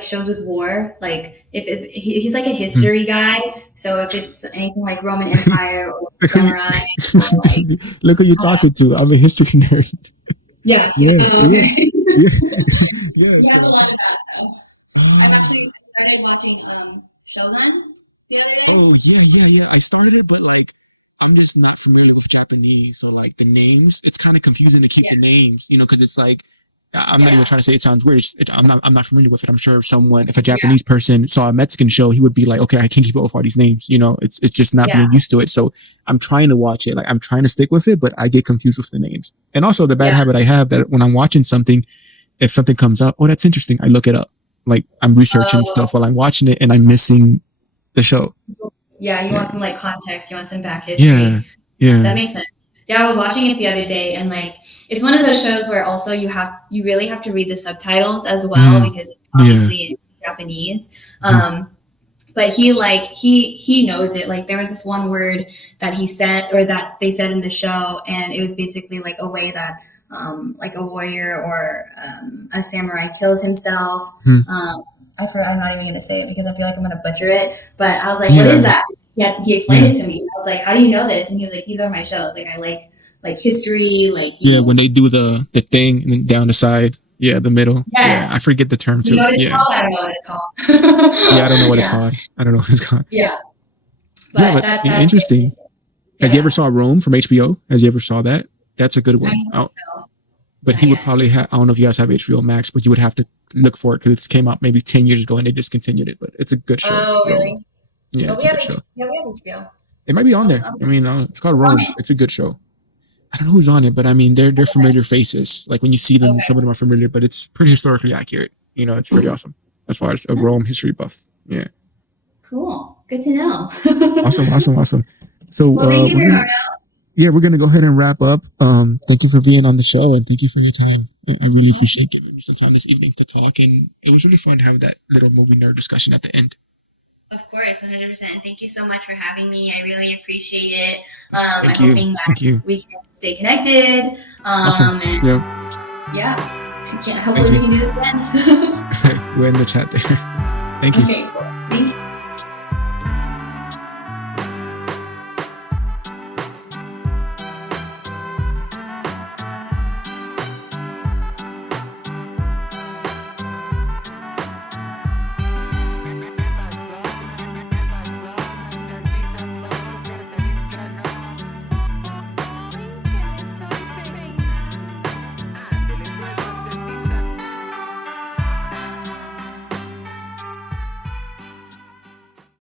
shows with war. Like he's like a history guy. So if it's anything like Roman Empire or samurai, look who you're talking to. I'm a history nerd. Yeah. Yeah. We have a lot of that stuff. I've actually started watching Shogun the other day. Oh yeah. I started it, but like I'm just not familiar with Japanese, so like the names, it's kind of confusing to keep the names, you know, because it's like. I'm not even trying to say it sounds weird. I'm not familiar with it. I'm sure if a Japanese person saw a Mexican show, he would be like, okay, I can't keep up with all these names. You know, it's just not being used to it. So I'm trying to watch it. Like I'm trying to stick with it, but I get confused with the names. And also the bad habit I have that when I'm watching something, if something comes up, oh, that's interesting, I look it up. Like I'm researching stuff while I'm watching it and I'm missing the show. Yeah, you want some like context. You want some back history. Yeah. That makes sense. Yeah, I was watching it the other day, and like it's one of those shows where also you really have to read the subtitles as well because it's obviously in Japanese. But he knows it. Like there was this one word that he said or that they said in the show, and it was basically like a way that like a warrior or a samurai kills himself. I'm not even going to say it because I feel like I'm going to butcher it. But I was like, what is that? He explained it to me. I was like, how do you know this? And he was like, these are my shows. Like I like history, like when they do the thing and then down the side, the middle. Yes. Yeah, I forget the term too. You know what it's called? I don't know what it's called. I don't know what it's called. I don't know what it's called. Yeah. But that's interesting. Has you ever saw Rome from HBO? Has you ever saw that? That's a good one. So. but he would probably have. I don't know if you guys have HBO Max, but you would have to look for it because it came out maybe 10 years ago and they discontinued it. But it's a good show. Oh, really? Yeah, it's a good show. Yeah, we have HBO. It might be on there. I mean, it's called Rome. It's a good show. I don't know who's on it, but I mean, they're familiar faces. Like when you see them, some of them are familiar, but it's pretty historically accurate. You know, it's pretty awesome as far as a Rome history buff. Yeah. Cool. Good to know. Awesome. So, thank you, we're gonna go ahead and wrap up. Thank you for being on the show and thank you for your time. I really appreciate giving me some time this evening to talk, and it was really fun to have that little movie nerd discussion at the end. Of course, 100%. Thank you so much for having me. I really appreciate it. I'm hoping that we can stay connected. Awesome. And hopefully we can do this again. We're in the chat there. Thank you. Okay, cool. Thank you.